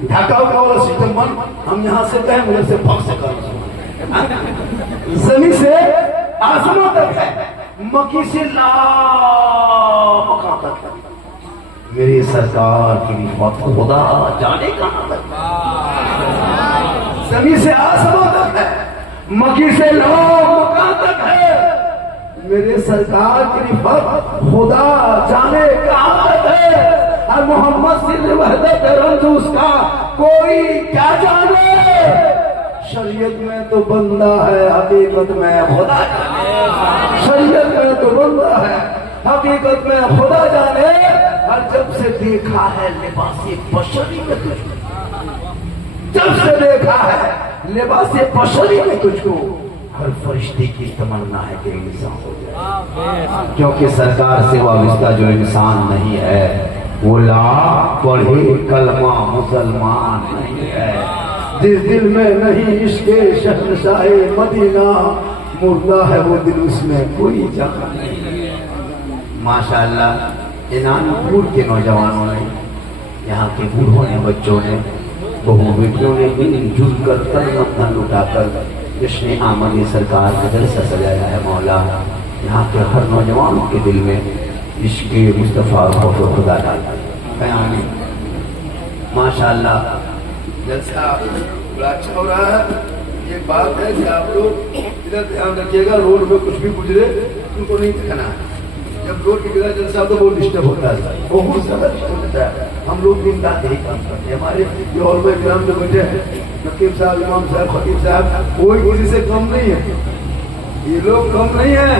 ढाका वाला सिस्टम बन, हम यहाँ से कहें उधर से भग से कर, जमीन से आसमान तक है, मक्की से ला मकाम तक है। मेरी सरकार की बहुत खुदा जाने कहां तक, जमीन से आसमान तक है, मक्की से ला मकाम तक है। मेरे सरकार की रिफत खुदा जाने कहां तक है। और मोहम्मद सिर्फ वहदत रंज उसका कोई क्या जाने। शरीयत में तो बंदा है, हकीकत में खुदा जाने। शरीयत में तो बंदा है, हकीकत में खुदा जाने। और जब से देखा है लिबासे बशरी में तुझको, जब से देखा है लिबासे बशरी में तुझको, हर फरिश्ते की तमन्ना है कि इंसान हो जाए। क्योंकि सरकार से वाबस्ता जो इंसान नहीं है वो लाख पढ़े कलमा मुसलमान नहीं है। जिस दिल में नहीं इश्क़े शहंशाहे मदीना, मुर्दा है वो दिल, उसमें कोई जान नहीं है। माशाअल्लाह इनानपुर के नौजवानों ने, यहाँ के बूढ़ों ने, बच्चों ने, बहू बेटियों ने मिलजुल कर तन मन उठाकर जश्न आमद सरकार का जलसा सजाया है। मौला यहाँ के हर नौजवान के दिल में इश्क़े मुस्तफ़ा फोटो खुदा डाला है। माशाअल्लाह जलसा बड़ा अच्छा हो रहा है। ये बात है कि आप लोग इधर ध्यान रखिएगा, रोड में कुछ भी गुजरे उनको नहीं दिखाना है। जब रोड की गिरा जलसा तो बहुत डिस्टर्ब होता है, बहुत ज्यादा डिस्टर्ब होता है। हम लोग दिन रात यही काम करते हैं। हमारे जो हॉल में ग्राम जो बैठे हैं, नकीब साहब, इमाम साहब, खतीब साहब, कोई किसी से कम नहीं है। ये लोग कम नहीं है।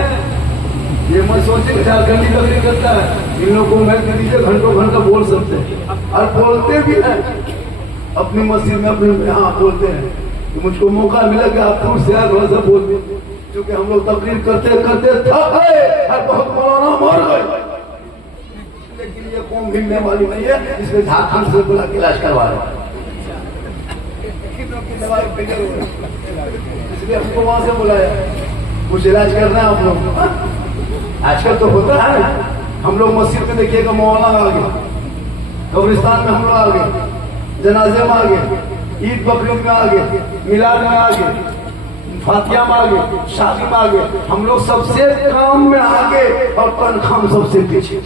ये मत सोचे झारखंडी तकलीफ करता है, इन लोगों को मैं कह दीजिए घंटों घंटा बोल सकते हैं और बोलते भी हैं। अपनी मस्जिद में अपने यहाँ बोलते हैं कि मुझको मौका मिला कि आप दूर से थोड़ा सा बोल दें, क्योंकि हम लोग तकलीफ करते करते थक गए और बहुत मौलाना मर गए। लेकिन ये कौम मिलने वाली नहीं है, इसलिए झारखंड से बुला के इलाज करवा रहे हैं। इसलिए हमको वहां से बुलाया, कुछ इलाज करना है आप लोग। आजकल तो होता है, हम लोग मस्जिद में देखिएगा मौलाना आ गए, कब्रिस्तान में हम लोग आ गए, जनाजे में आ गए, ईद बकरीद में आ गए, मिलाद में आ गए, फातिया में आ गए, शादी में आ गए। हम लोग सबसे काम में आगे और तनख्वाह सबसे पीछे।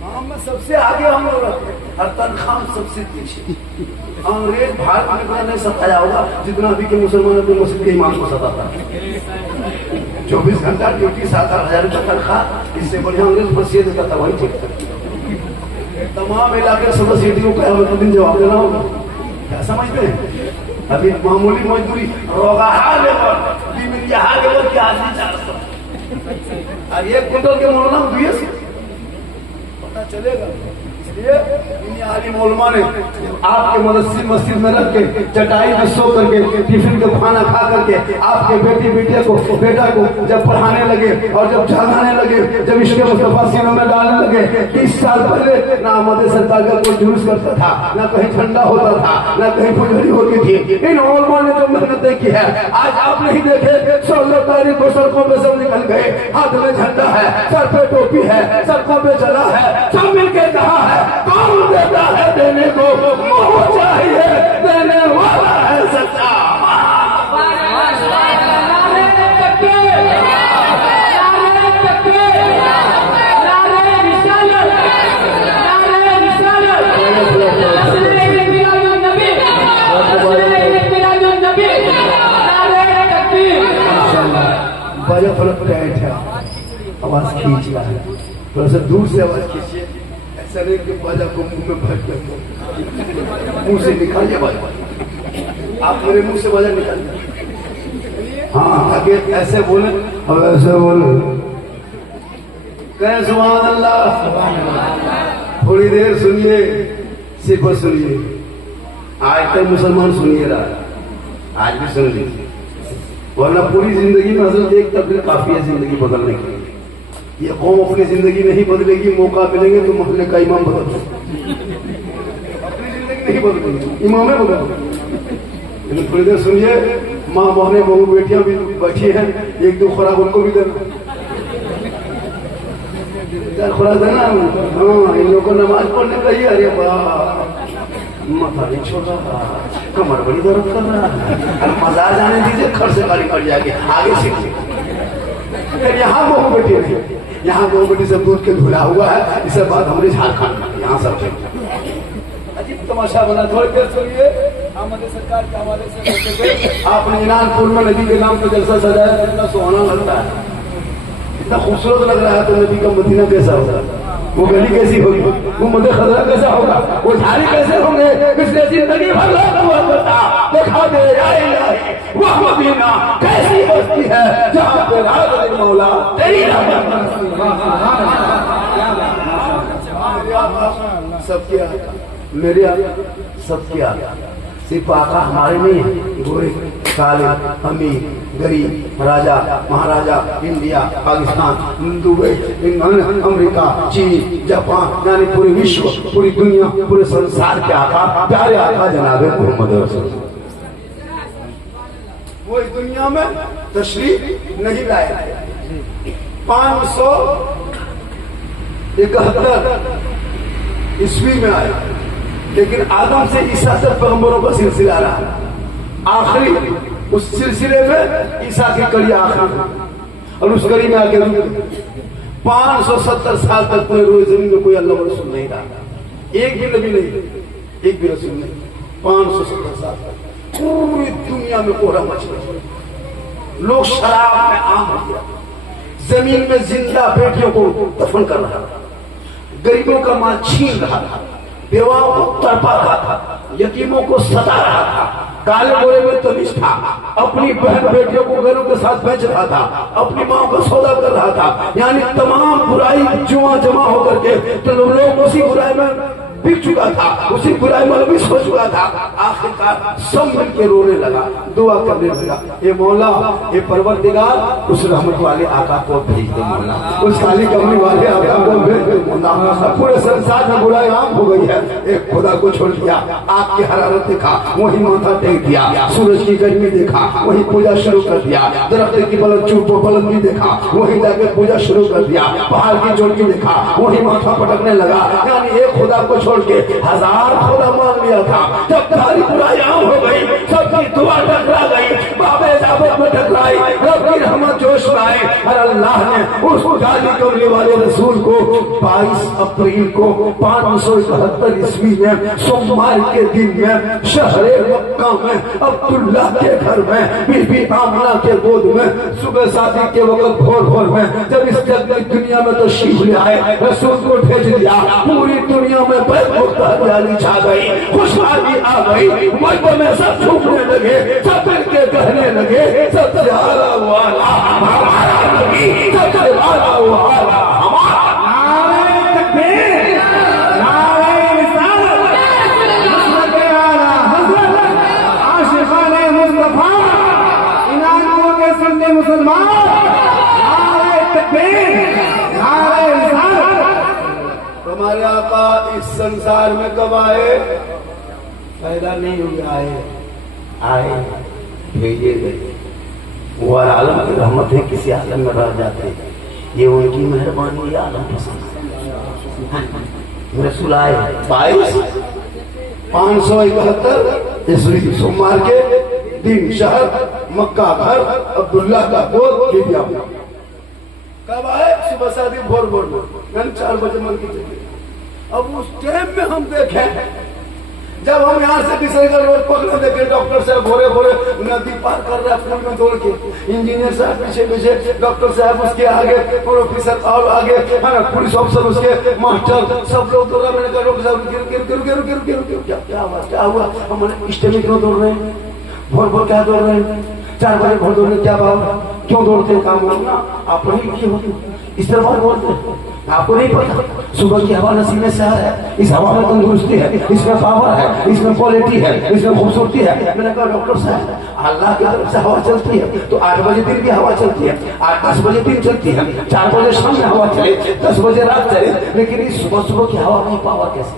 काम में सबसे आगे हम लोग रहते हैं और तनख्वाह सबसे पीछे। अंग्रेज भारत में इतना नहीं सताया होगा जितना अभी के मुसलमान अपने मस्जिद के इमाम को सताता। 24 घंटा ड्यूटी, 7,000 रुपया तनख्वाह, इससे बढ़िया अंग्रेज मस्जिद देता था, वही ठीक था। तमाम इलाके सदस्य को कयामत दिन जवाब देना होगा। क्या समझते हैं? अभी मामूली मजदूरी रोगाहा लेबर की आदमी 400 और 1 क्विंटल के मोलना 200 पता चलेगा। इसलिए आलिम उलमा ने आपके मस्जिद में रख के चटाई में सो करके टिफिन का खाना खा करके आपके बेटे को बेटा को जब पढ़ाने लगे और जब जागाने लगे, जब इसके मुस्तफा सीनों में डालने लगे। 30 साल पहले ना अहमद सरकार का कोई जुलूस करता था, ना कहीं ठंडा होता था, ना कहीं फुलझड़ी होती थी। इन उलमा ने जो मेहनत की है, आज आप नहीं देखे 16 तारीख को सड़कों पे सब निकल गए, हाथ में झंडा है, सर पे टोपी है, सड़कों पे चला है, सब मिलकर कहा है कौन देता है देने को, मोह चाहिए देने वाला है सच्चा। बड़ा फर्क टाइट है, आवाज खींच रहा है, थोड़ा सा दूर से आवाज खींचिए। ऐसा नहीं कि बाजा को मुंह में भर कर मुंह से निकालिए बाजा, आप मेरे मुंह से बाजा निकालिए। हाँ, आगे ऐसे बोले और ऐसे बोले, कहें सुभान अल्लाह। थोड़ी देर सुनिए, सिर्फ सुनिए। आज तक मुसलमान सुनिए रहा, आज भी सुन लीजिए, वरना पूरी जिंदगी में हजरत एक तकलीफ काफी है जिंदगी बदलने के लिए। ये कौम अपनी जिंदगी नहीं बदलेगी, मौका मिलेंगे तो मोहल्ले का इमाम बदल सकते, अपनी जिंदगी नहीं बदलेगी, इमामें बदल। लेकिन थोड़ी देर सुनिए, माँ बहने बहू बेटियां भी बैठी हैं, 1-2 खुराक उनको भी देना, खुराक देना। हाँ, इन लोगों को नमाज पढ़ने चाहिए। अरे वाह, माथा नहीं छोड़ रहा, कमर बड़ी दर्द कर रहा है, मजा जाने दीजिए, खर्च से गाड़ी पड़ जाएगी, आगे सीखिए। यहाँ बहु बेटी नहीं, यहाँ बहु बेटी से दूध के धुला हुआ है, इसके बाद हमारे झारखंड में यहाँ सब अजीब तमाशा बना। थोड़ी देर सुनिए, हमारे सरकार के हवाले से आपने इनानपुर में नदी के नाम पर जलसा सजाया, कितना सुहाना लगता है, इतना खूबसूरत लग रहा है। तो नदी का मदीना कैसा होगा, वो गली कैसी होगी, वो मदे खजरा कैसा होगा, वो झाड़ी कैसे होंगे, पिछले जिंदगी भर देखा दे वह मदीना कैसी बस्ती है जहाँ पे रात मौला तेरी सब किया, मेरे सब किया। सिर्फ आका हमारे नहीं है, गोरे काले अमीर गरीब राजा महाराजा इंडिया पाकिस्तान दुबई अमेरिका चीन जापान यानी पूरे विश्व पूरी दुनिया पूरे संसार के आका प्यारे आका जनाबे मोहम्मद रसूल वो इस दुनिया में तशरीफ नहीं लाए। 571 ईस्वी में आए, लेकिन आदम से ईसा तक पैगंबरों का सिलसिला रहा। आखिरी उस सिलसिले में ईसा की कड़ी आखिरी, और उस कड़ी में आगे 570 साल तक पूरे रोज जमीन में कोई अल्लाह रसूल नहीं रहा, एक भी नबी नहीं, एक भी रसूल नहीं। 570 साल तक पूरी दुनिया में कोहरा मच गया, लोग शराब में आम हो गया, जमीन में जिंदा बेटियों को दफन कर रहा था, गरीबों का माल छीन रहा था, बेवाओं को तड़पा रहा था, यतीमों को सता रहा था, काले गोरे में तमीज था, अपनी बहन बेटियों को घरों के साथ बेच रहा था, अपनी माँ का सौदा कर रहा था, यानी तमाम बुराई जुआ जमा होकर के तो लोग उसी बुराई में बिक चुका था, उसी बुराई में भी हो चुका था। आखिरकार सब मिलकर रोने लगा, दुआ करने लगा, ये मौला ये परवरदिगार उस रहमत वाले आका को भेज दे मौला, उस खाली कमली वाले आका को भेज दे मौला। पूरे संसार में बुराई आम हो गई है, एक खुदा को छोड़ दिया, आग की हरारत देखा वही माथा टेक दिया, सूरज की गर्मी देखा वही पूजा शुरू कर दिया, दरख्त की बुलंदी देखा वही जाके पूजा शुरू कर दिया, पहाड़ की चोटी देखा वही माथा पटकने लगा। यानी एक खुदा को छोड़ के 1000 खुदा मान लिया था। जब सारी बुराई आम हो गई, सबकी दुआ टकरा गई, बाबे जाबत में टकराई, रब की रहमत जोश में आई, और अल्लाह ने उस गाली कमली वाले रसूल को 22 अप्रैल को 571 ईस्वी में सोमवार के दिन में शहरे मक्का में अब्दुल्ला के घर में बीबी आमना के गोद में सुबह शादी के वक्त भोर भोर में जब इस जग की दुनिया में तशरीफ ले आए, रसूल को भेज दिया। पूरी दुनिया में हरियाली छा गई, खुशहाली आ गई, मर्द में सब झूमने लगे, सब के कहने लगे सबसे आला वाला हमारा नबी, सबसे आला वाला हमारा। मुसलमान हमारे आका इस संसार में कब आए? पैदा नहीं हुए, आए भेजे गए। वो आलम की रहमत है, किसी आलम में रह जाते, ये उनकी मेहरबानी, ये आलम पसंद। रसूल आए 571 ईस्वी सोमवार के दिन, शहर मक्का, घर अब्दुल्ला का गोद लिया। कब आए? सुबह शादी भोर भोर में 4 बजे मन की चली। अब उस टाइम में हम देखे, जब हम यहाँ से किशनगढ़ रोड पकड़े देखे, डॉक्टर साहब भोरे भोरे नदी पार कर रहा है पुल में दौड़ के, इंजीनियर साहब पीछे पीछे, डॉक्टर साहब उसके आगे, प्रोफेसर और आगे, पुलिस ऑफिसर उसके, मास्टर सब लोग दौड़ रहे। मैंने कहा डॉक्टर साहब क्या हुआ? हमारे इष्ट में क्यों दौड़ रहे हैं? भोर भोर क्या दौड़ रहे हैं? 4 बजे भोर दौड़ने क्या बात? क्यों दौड़ते? काम होना आप नहीं होती, इस तरह दौड़ते, आपको नहीं पता। सुबह की हवा नसीने से है, इस हवा में तंदुरुस्ती है, इसमें पावर है, इसमें क्वालिटी है, इसमें खूबसूरती है। मैंने कहा डॉक्टर साहब अल्लाह की तरफ से हवा चलती है तो 8 बजे दिन की हवा चलती है, 8-10 बजे दिन चलती है, 4 बजे शाम में हवा चले, 10 बजे रात चले, लेकिन इस सुबह सुबह की हवा में पावर कैसे?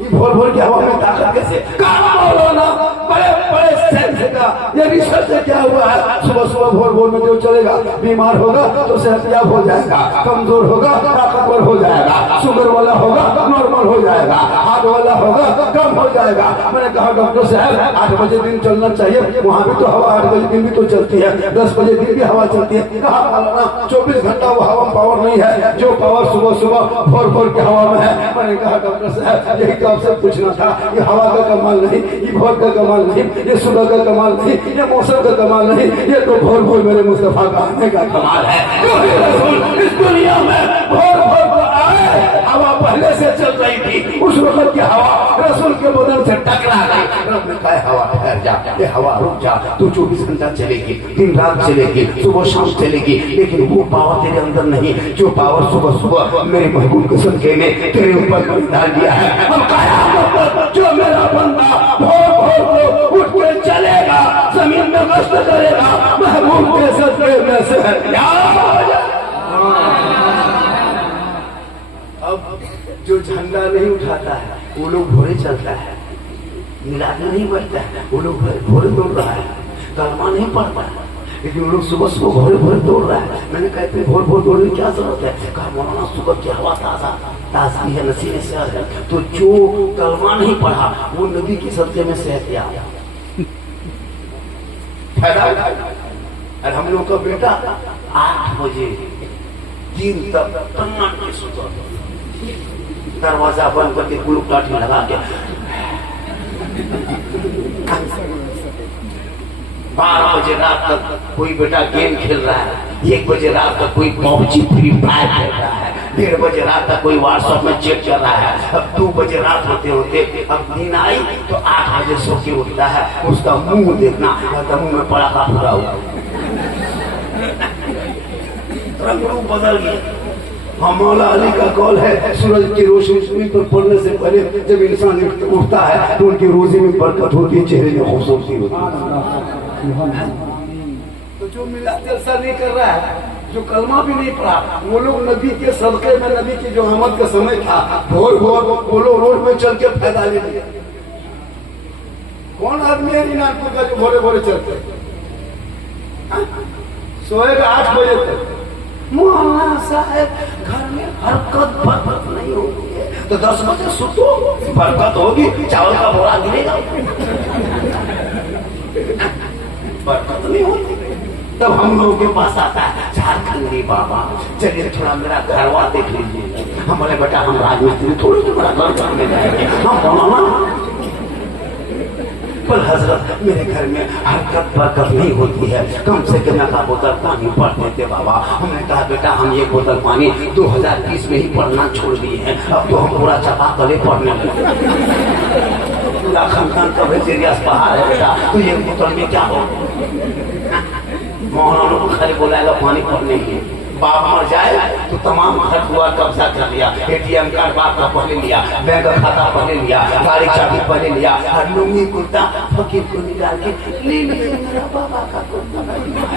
भोर भोर की हवा में ताकत कैसे? कहा मौलाना बड़े बड़े सेंस का ये रिसर्च क्या हुआ है? सुबह सुबह भोर भोर में जो चलेगा बीमार होगा तो सेहतयाब हो जाएगा, कमजोर होगा ताकतवर हो जाएगा, शुगर वाला होगा नॉर्मल हो जाएगा, हार्ट वाला होगा कम हो जाएगा। मैंने कहा डॉक्टर साहब 8 बजे दिन चलना चाहिए, वहाँ भी तो हवा 8 बजे दिन भी तो चलती है, 10 बजे दिन भी हवा चलती है। कहा मौलाना 24 घंटा वो हवा पावर नहीं है जो पावर सुबह सुबह भोर भोर की हवा में है। मैंने कहा डॉक्टर साहब यही तो आपसे पूछना था, ये हवा का कमाल नहीं, ये भोर का कमाल नहीं, ये सुबह का कमाल नहीं, ये मौसम का कमाल नहीं, ये तो भोर भोर मेरे मुस्तफा का आने का कमाल है। रसूल इस दुनिया में भोर भोर को आए, हवा पहले से चल रही थी, उस वक्त की हवा रसूल के बदन से टकरा गई। रब ने कहा हवा ठहर जा, ये हवा रुक जा, तू 24 घंटा चलेगी, दिन रात चलेगी, सुबह शाम चलेगी, लेकिन वो पावर तेरे अंदर नहीं जो पावर सुबह सुबह मेरे महबूब के सदके ने तेरे ऊपर डाल दिया है। हम जो मेरा बंदा भोर भोर को उठ के चलेगा, जमीन में गश्त करेगा, महबूब के सदके में से अब जो झंडा नहीं उठाता है वो लोग भोरे चलता है, मिलाद नहीं बढ़ता है वो लोग भोरे दौड़ रहा है, कलमा नहीं पढ़ता है, लेकिन वो लोग सुबह सुबह भोरे भोरे दौड़ रहा है। मैंने कहा इतने भोर भोर दौड़ने की क्या जरूरत है? कहा मौलाना सुबह की हवा ताजा ताजगी है, नसीब से है, तो जो कलमा नहीं पढ़ा वो नबी की सदके में सेहत आया फायदा। और हम लोग का बेटा 8 बजे दिन तक तन्ना के सुता, दरवाजा बंद करके कुलुक लाठी लगा के 12 बजे रात तक कोई बेटा गेम खेल रहा है, 1 बजे रात तक कोई पबजी फ्री फायर खेल रहा है, 1:30 बजे रात तक कोई व्हाट्सएप में चेक कर रहा है। अब 2 बजे रात होते होते अब नींद आई तो 8 बजे सो के उठता है, उसका मुंह देखना तो मुंह में पड़ा का पूरा हुआ, रंग रूप बदल गया। हाँ मौला अली का कौल है, सूरज की रोशनी पर पड़ने से पहले जब इंसान उठता है तो उनकी रोजी में बरकत होती है, चेहरे में खूबसूरती होती है। तो जो मिला जलसा नहीं कर रहा है, जो कलमा भी नहीं पढ़ा, वो लोग नबी के सदके में, नबी की जो आमद का समय था, भोर भोर वो लोग रोड में चल के फायदा ले लिया। कौन आदमी है इनानपुर का जो भोरे भोरे चलते सोएगा 8 बजे तक? मौलाना साहब घर में हरकत बरकत नहीं होती है तो 10 बजे सुतो, बरकत होगी, चावल का बोरा गिरेगा, बरकत नहीं होती। तब हम लोगों के पास आता है झारखंडी बाबा, चलिए थोड़ा मेरा घरवा देख लीजिए। हमारे बेटा हम राजमिस्त्री थोड़ी तो बड़ा घर करने जाएंगे, हम मौलाना पर हजरत मेरे घर में हरकत बरकत नहीं होती है, कम से कम का बोतल पानी पढ़ देते बाबा। हमने कहा बेटा हम ये बोतल पानी 2020 में ही पढ़ना छोड़ दिए हैं, अब तो हम पूरा चपा तले पढ़ने लगे। खान का सीरियस पहाड़ है बेटा, तो ये बोतल में क्या हो? मौलाना को खाली बोलाएगा पानी पढ़ने के, बाप मर जाए तो तमाम घर हुआ कब्जा कर लिया, ATM कार्ड बाप का पहले लिया, बैंक का खाता पहले लिया, गाड़ी चाबी पहले लिया, हर लुंगी कुर्ता फकीर को निकाल के ले लिए, मेरा बाबा का कुर्ता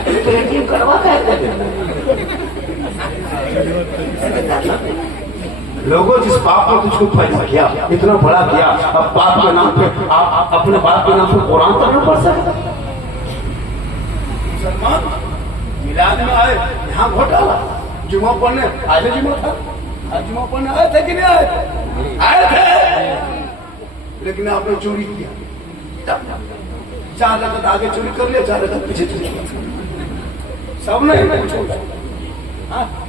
तो ATM करवा लोगों जिस बाप ने तुझको पैदा किया, इतना बड़ा किया, अब बाप के नाम पे आप अपने बाप के नाम पे कुरान तक न पढ़ सकते? मिलाद में आए, यहाँ घोटाला, जुमा पढ़ने आज जुमा था, आज जुमा पढ़ने आए थे कि नहीं आए थे? आए थे, लेकिन आपने चोरी किया, 4 रकत आगे चोरी कर लिया, 4 रकत पीछे चोरी किया, सब नहीं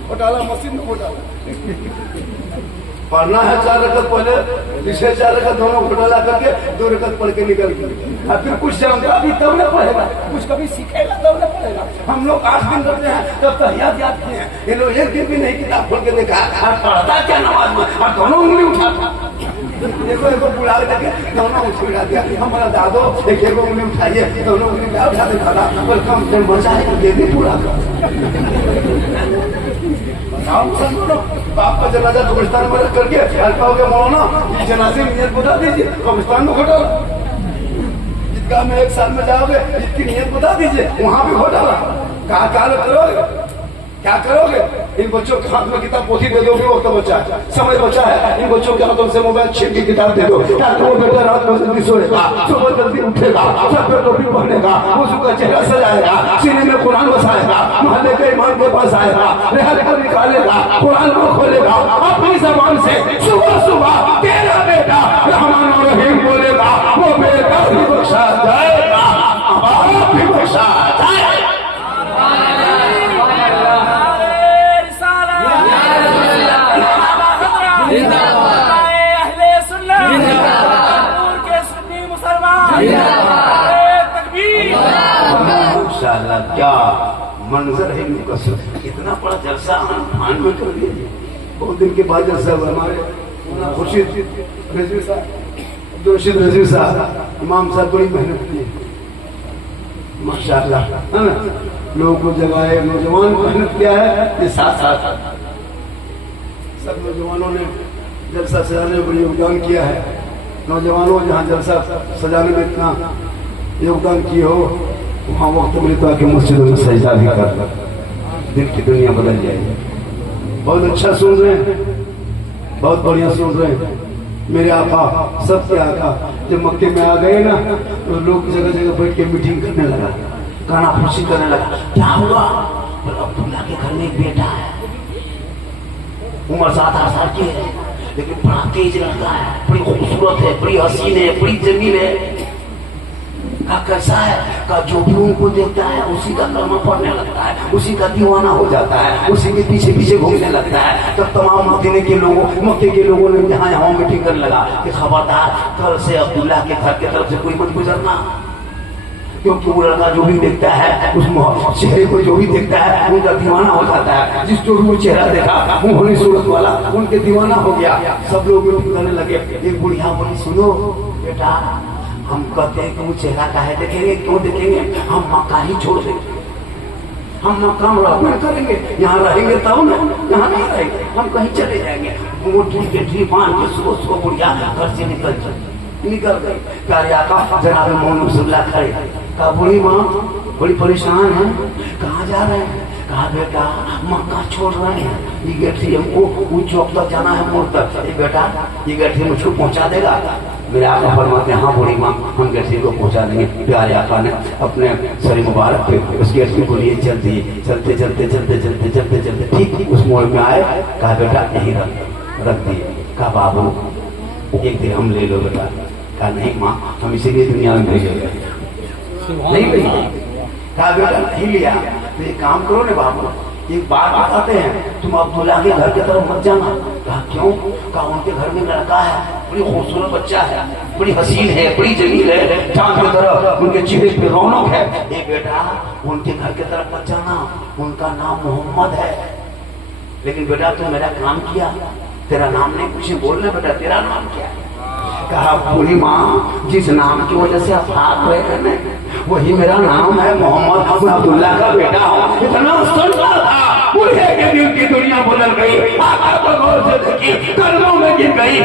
घोटाला, मस्जिद में घोटाला। पढ़ना है 4 रकत पहले, पीछे 4 रकत दोनों घोटाला करके 2 रकत पढ़ के निकल गए। अब फिर कुछ जानता अभी तब न पढ़ेगा, कुछ कभी सीखेगा तब न पढ़ेगा। हम लोग 8 दिन करते हैं तब तक याद किए हैं, ये लोग 1 दिन भी नहीं किताब खोल के देखा और पढ़ता क्या नमाज में, और दोनों उंगली उठाता। देखो देखो बुला के दोनों उठा दिया, हमारा दादो एक उंगली उठाइए, दोनों उंगली उठा दिखा पर कम से बचा है ये भी पूरा बाप का जनाजा कब्रिस्तान में रख करके हल्का हो गया, मौलाना जनाजे में नियत बता दीजिए, कब्रिस्तान में घोटाला, ईदगाह में 1 साल में जाओगे इसकी नियत बता दीजिए, वहां भी घोटाला। क्या करोगे, क्या करोगे? इन बच्चों के हाथ में किताब पोथी दे दो, भी वक्त बच्चा है, समय बच्चा है, इन बच्चों के हाथों से मोबाइल छीन की किताब दे दो, ताकि वो बेटा रात को जल्दी सोएगा, सुबह जल्दी उठेगा, सर पे टोपी पहनेगा, उसका चेहरा सजाएगा, सीने में कुरान बसाएगा, मोहल्ले के इमाम के पास आएगा, रहल को निकालेगा, कुरान को खोलेगा, अपनी जबान से सुबह सुबह तेरा बेटा रहमान और रहीम बोलेगा, वो बेटा भी बख्शा जाएगा, बाप भी बख्शा जाएगा। क्या मंजर है, इतना बड़ा जलसा खान में कर दिया। बहुत दिन के बाद जलसा हमारे खुर्शीद रजवी साहब, अब्दुल रशीद रजवी साहब, इमाम साहब बड़ी मेहनत की माशाअल्लाह, है ना, लोगों को जगाए, नौजवान मेहनत किया है। ये साथ साथ सब नौजवानों ने जलसा सजाने में बड़ी योगदान किया है। नौजवानों जहाँ जलसा सजाने में इतना योगदान किए हो, वहाँ वक्त मिले तो आके मस्जिदों में सजदा भी कर, दिल की दुनिया बदल जाएगी। बहुत अच्छा सुन रहे हैं, बहुत बढ़िया सुन रहे हैं। मेरे आका, सबके आका जब मक्के में आ गए ना, तो लोग जगह जगह बैठ के मीटिंग करने लगा, गाना फूसी करने लगा। क्या हुआ? अब्दुल्ला के घर में एक बेटा है, उम्र 7-8 साल की है, लेकिन बड़ा तेज लड़का है, बड़ी खूबसूरत है, बड़ी हसीन है, बड़ी जमीन है। कैसा है का जो भी उनको देखता है उसी का कलमा पढ़ने लगता है, उसी का दीवाना हो जाता है, उसी के पीछे पीछे घूमने लगता है। तब तमाम मदीने के लोगों, मक्के के लोगों ने यहाँ यहाँ मीटिंग करने लगा कि खबरदार कल से अब्दुल्ला के घर की तरफ से कोई मत गुजरना, क्योंकि वो लड़का जो भी देखता है, उस चेहरे को जो भी देखता है उनका दीवाना हो जाता है। जिस जो भी वो चेहरा देखा वो होनी सूरत वाला उनके दीवाना हो गया। सब लोग मीटिंग करने लगे। एक बुढ़िया बोली, सुनो बेटा, हम कहते हैं कि वो चेहरा का है, देखेंगे क्यों देखेंगे, हम मक्का ही छोड़ देंगे, हम मक्का में रहना करेंगे, यहाँ रहेंगे तब ना, यहाँ नहीं रहेंगे, हम कहीं चले जाएंगे। वो ढी बांध के सुबह सुबह बुढ़िया घर से निकल गई। जनाब मोहम्मद खड़े, कहा बूढ़ी माँ बड़ी परेशान है, कहाँ जा रहे हैं? कहा बेटा मक्का छोड़ रहे हैं, ये गठरी हमको उस चौक तक जाना है, मोड़ तक। ये बेटा ये गठरी मुझको पहुँचा देगा? मेरे आका फरमाते हैं हाँ बूढ़ी माँ, हम गठरी को पहुँचा देंगे। प्यारे आका ने अपने शरीर मुबारक पे उस गठरी को लिए चल दिए। चलते चलते चलते चलते चलते चलते ठीक उस मोड़ में आए। कहा बेटा यही रख दिए। कहा बाबू एक दिन हम ले लो बेटा। कहा नहीं माँ, हम इसीलिए दुनिया में भेजेंगे, नहीं भेजेंगे। कहा बेटा नहीं लिया तो एक काम करो ना बाबू, एक बात बताते हैं, तुम अब्दुल्ला के घर की तरफ मत जाना। कहा क्यों? कहा उनके घर में लड़का है, बड़ी खूबसूरत बच्चा है, बड़ी हसीन है, बड़ी जमील है, चांद की तरह उनके चेहरे पे रौनक है। ये बेटा उनके घर की तरफ मत जाना, उनका नाम मोहम्मद है। लेकिन बेटा तू मेरा काम किया, तेरा नाम नहीं कुछ बोलना बेटा, तेरा नाम क्या है? कहा बूढ़ी माँ जिस नाम की वजह से आप भाग रहे हैं वही मेरा नाम है मोहम्मद, अब्दुल्ला का बेटा हूँ। इतना सुंदर था, बूढ़े के दिन की दुनिया बदल गई। आका को गौर से देखी, कर्जों में गिर गई।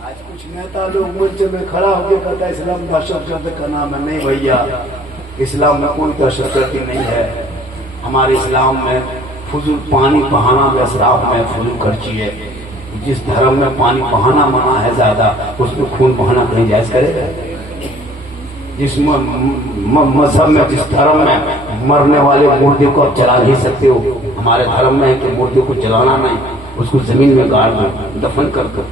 आज कुछ नेता लोग मंच में खड़ा होकर कहता है इस्लाम दहशतगर्द का नाम है। नहीं भैया, इस्लाम में कोई दहशतगर्दी नहीं है। हमारे इस्लाम में फजूल पानी बहाना व इसराफ में फजूल खर्ची है। जिस धर्म में पानी बहाना मना है ज्यादा, उसमें खून बहाना कहीं जायज करेगा? जिस मजहब में, जिस धर्म में मरने वाले मुर्दे को आप जला नहीं सकते हो, हमारे धर्म में है कि मुर्दे को जलाना नहीं, उसको जमीन में गाड़ दो, दफन कर दो।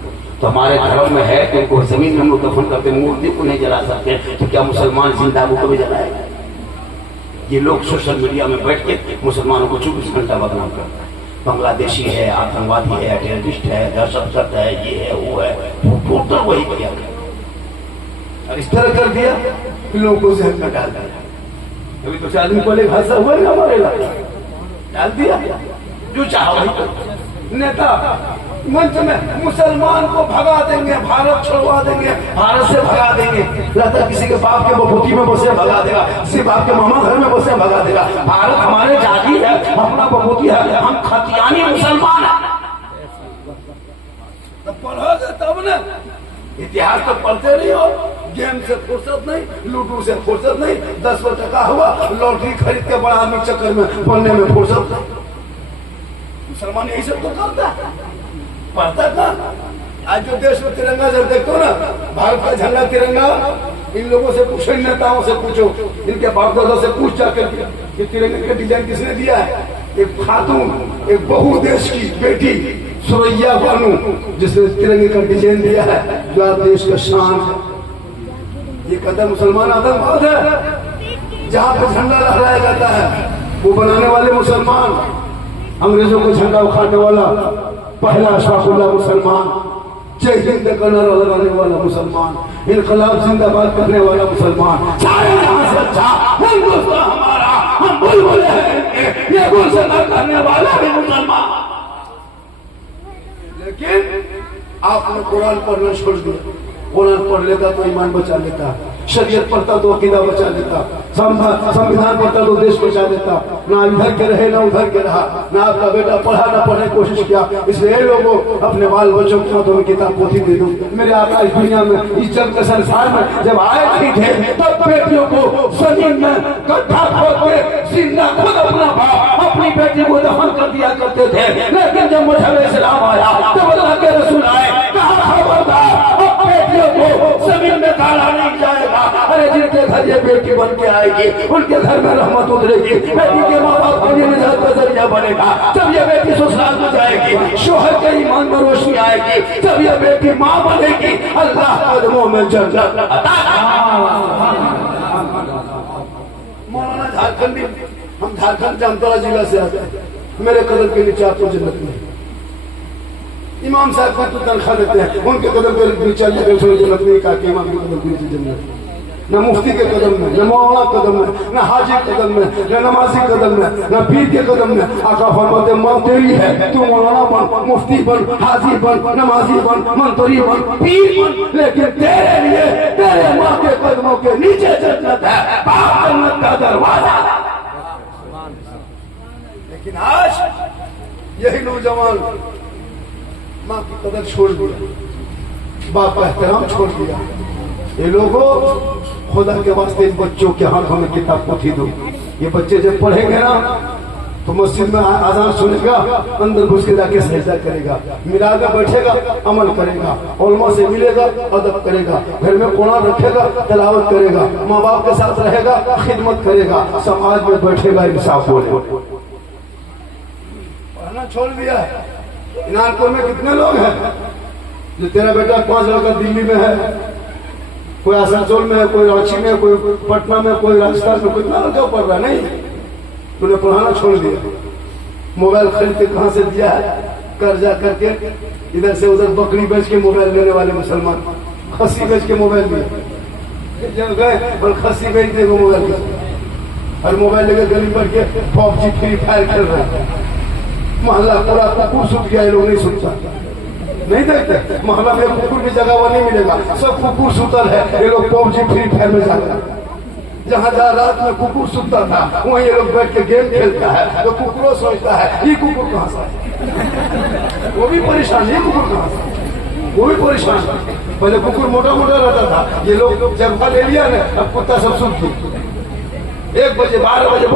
तो हमारे धर्म में है कि उनको जमीन में हम लोग दफन करते, मुर्दे को नहीं जला सकते। तो क्या मुसलमान जिंदा को कभी जलाएगा? ये लोग सोशल मीडिया में बैठ के मुसलमानों को 24 घंटा बदनाम करते हैं। बांग्लादेशी है, आतंकवादी है, टेररिस्ट है, दहशतगर्द है, ये है वो है, टोटल वही किया गया। और इस तरह कर दिया कि लोगों को जहन में डाल दिया। अभी तो आदमी को एक हादसा हुआ है हमारे इलाके, डाल दिया जो चाहा वही कर। नेता मंच में मुसलमान को भगा देंगे, भारत छोड़वा देंगे, भारत से भगा देंगे। लगता किसी के बाप के बबूती में बसे भगा देगा, किसी बाप के मामा घर में बसे भगा देगा। भारत हमारे जाति है, अपना बबूती है, हम खतियानी मुसलमान है। तब पढ़ोगे तब न, इतिहास तो पढ़ते नहीं हो, गेम से फुर्सत नहीं, लूडो से फुर्सत नहीं, 10 टका हुआ लॉटरी खरीद के बड़ा आदमी चक्कर में पढ़ने में फुर्सत नहीं। मुसलमान यही सब तो करता है, पढ़ता था। आज जो देश में तिरंगा जब देखते हो ना, भारत का झंडा तिरंगा, इन लोगों से पूछो, इन नेताओं से पूछो, इनके बाप दादा से पूछ जाकर कि तिरंगे का डिजाइन किसने दिया है। एक खातून, एक बहु देश की बेटी सुरैया बानू, जिसने तिरंगे का डिजाइन दिया है, जो आप देश का शान है। ये कदम मुसलमान आतंकवाद है। जहां पर झंडा लहराया जाता है वो बनाने वाले मुसलमान, अंग्रेजों को झंडा उखाड़ने वाला पहला अशफाकुल्ला मुसलमान, जय हिंद का नारा लगाने वाला मुसलमान, इनकलाब जिंदाबाद करने वाला मुसलमान, सारे जहां से अच्छा हिंदुस्तान हमारा, हम बुलबुल हैं, ये गुलशन करने वाला भी मुसलमान। लेकिन आपने कुरान पढ़ना छोड़ दिया। कुरान पढ़ लेता तो ईमान बचा लेता, शरीयत पढ़ता तो अकीदा बचा लेता, संविधान पढ़ता तो देश बचा लेता। ना इधर के रहे ना उधर के रहा, ना आपका बेटा पढ़ा ना पढ़ने की कोशिश किया। इसलिए लोगों अपने बाल बच्चों को तो किताब पोथी दे दो। मेरे आका इस दुनिया में, इज्जत के संसार में जब आए नहीं थे तब बेटियों को जमीन में गड्ढा खोद के जिंदा खुद अपना बाप अपनी बेटी को दफन कर दिया करते थे। लेकिन जब मजहब इस्लाम आया तब अल्लाह के रसूल आए, कहा खबरदार बेटियों को जमीन में गाड़ा नहीं जाएगा। अरे जिनके घर ये बेटी बन के आएगी उनके घर में रहमत उतरेगी, बेटी के माँ बाप को निजात का जरिया बनेगा। जब ये बेटी ससुराल में जाएगी शोहर के ईमान में रोशनी आएगी। जब ये बेटी माँ बनेगी अल्लाह कदमों में जन्नत अता। मौलाना झारखंडी, हम झारखंड जामताड़ा जिला से आते हैं, मेरे कदम के नीचे आपको जन्नत नहीं। इमाम साहब को तो तनख्वाह देते हैं, उनके कदम के नीचे जन्नत नहीं कहा कि इमाम के कदम के नीचे जन्नत। न मुफ्ती के कदम में, न मौलाना कदम में, न हाजी कदम में, न नमाजी कदम में, न पीर के कदम में। आका फरमाते माँ तेरी है, तू मौलाना बन, मुफ्ती बन, हाजी बन, नमाजी बन, मंतरी बन, पीर बन, लेकिन तेरे लिए तेरे माँ के कदमों के नीचे जन्नत है, बाप जन्नत का दरवाजा। लेकिन आज यही नौजवान माँ की कदर छोड़ दिया, बाप का एहतराम छोड़ दिया। ये लोगों खुदा के वास्ते इन बच्चों के हाथों में किताब पोथी दो। ये बच्चे जब पढ़ेंगे ना तो मस्जिद में आजान सुनेगा, अंदर घुस के जाके सजदा करेगा, मिला के बैठेगा, अमल करेगा, उलमा से मिलेगा, अदब करेगा, घर में कुरान रखेगा, तिलावत करेगा, माँ बाप के साथ रहेगा, खिदमत करेगा, समाज में बैठेगा, इंसाफ बोलेगा। पढ़ना छोड़ दिया है। नागपुर में कितने लोग हैं जो तेरा बेटा 5 लड़का दिल्ली में है, कोई आसनसोल में है, कोई रांची में, कोई पटना में, कोई राजस्थान में, कितना लड़का पढ़ रहा नहीं। तूने पढ़ाना छोड़ दिया। मोबाइल खरीद के कहां से दिया है? कर्जा करके, इधर से उधर बकरी बेच के मोबाइल लेने वाले मुसलमान, खस्सी बेच के मोबाइल दिए, जब गए और खस्सी बेच दे मोबाइल, और मोबाइल लेकर गली बढ़ के पबजी फ्री फायर खेल रहे हैं। मोहल्ला पूरा कुकुर सुत गया, ये लोग नहीं सुनता, नहीं देखते। मोहल्ला में कुकुर की जगह वो नहीं मिलेगा, सब कुकुर सुतल है। ये लोग पबजी फ्री फायर में जाता है। जहाँ जहाँ रात में कुकुर सुतता था वहीं ये लोग बैठ के गेम खेलता है, तो कुकुरों सोचता है ये कुकुर कहाँ से, वो भी परेशान, ये कुकुर कहाँ से, वो भी परेशान। पहले कुकुर मोटा मोटा रहता था, ये लोग जगह ले लिया ना, अब कुत्ता सब सुत गया। 1 बजे 12 बजे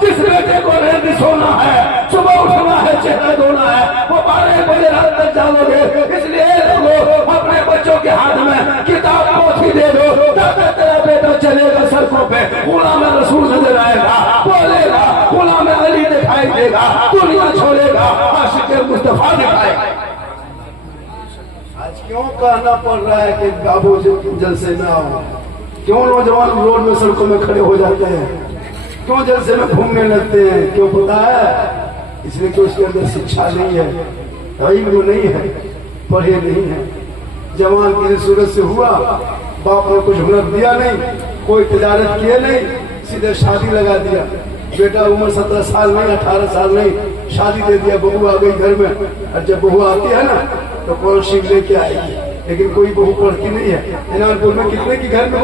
जिस बेटे को नींद सोना है, सुबह उठना है, चेहरा धोना है, वो 12 बजे रात तक जाओगे। इसलिए लोग अपने बच्चों के हाथ में किताब पोथी दे दो, तब तक तेरा बेटा चलेगा सड़कों पे, गुलाम रसूल नजर आएगा, बोलेगा, गुलाम अली दिखाई देगा, दुनिया छोड़ेगा, आशिक मुस्तफा दिखाएगा। आज क्यों कहना पड़ रहा है कि बाबू जलसे में आओ? क्यों नौजवान रोड में सड़कों में खड़े हो जाते हैं? क्यों जलसे में घूमने लगते हैं? क्यों पता है? इसलिए कि उसके अंदर शिक्षा नहीं है, इल्म नहीं है, पढ़े नहीं है। जवान की सूरत से हुआ, बाप ने कुछ हुनर दिया नहीं, कोई तजारत किए नहीं, सीधे शादी लगा दिया। बेटा उम्र 17 साल नहीं, 18 साल नहीं, शादी दे दिया, बहू आ गई घर में। और जब बहू आती है ना तो कौन शिव लेके आएगी, लेकिन कोई बहू पढ़ती नहीं है। इनानपुर में कितने की घर में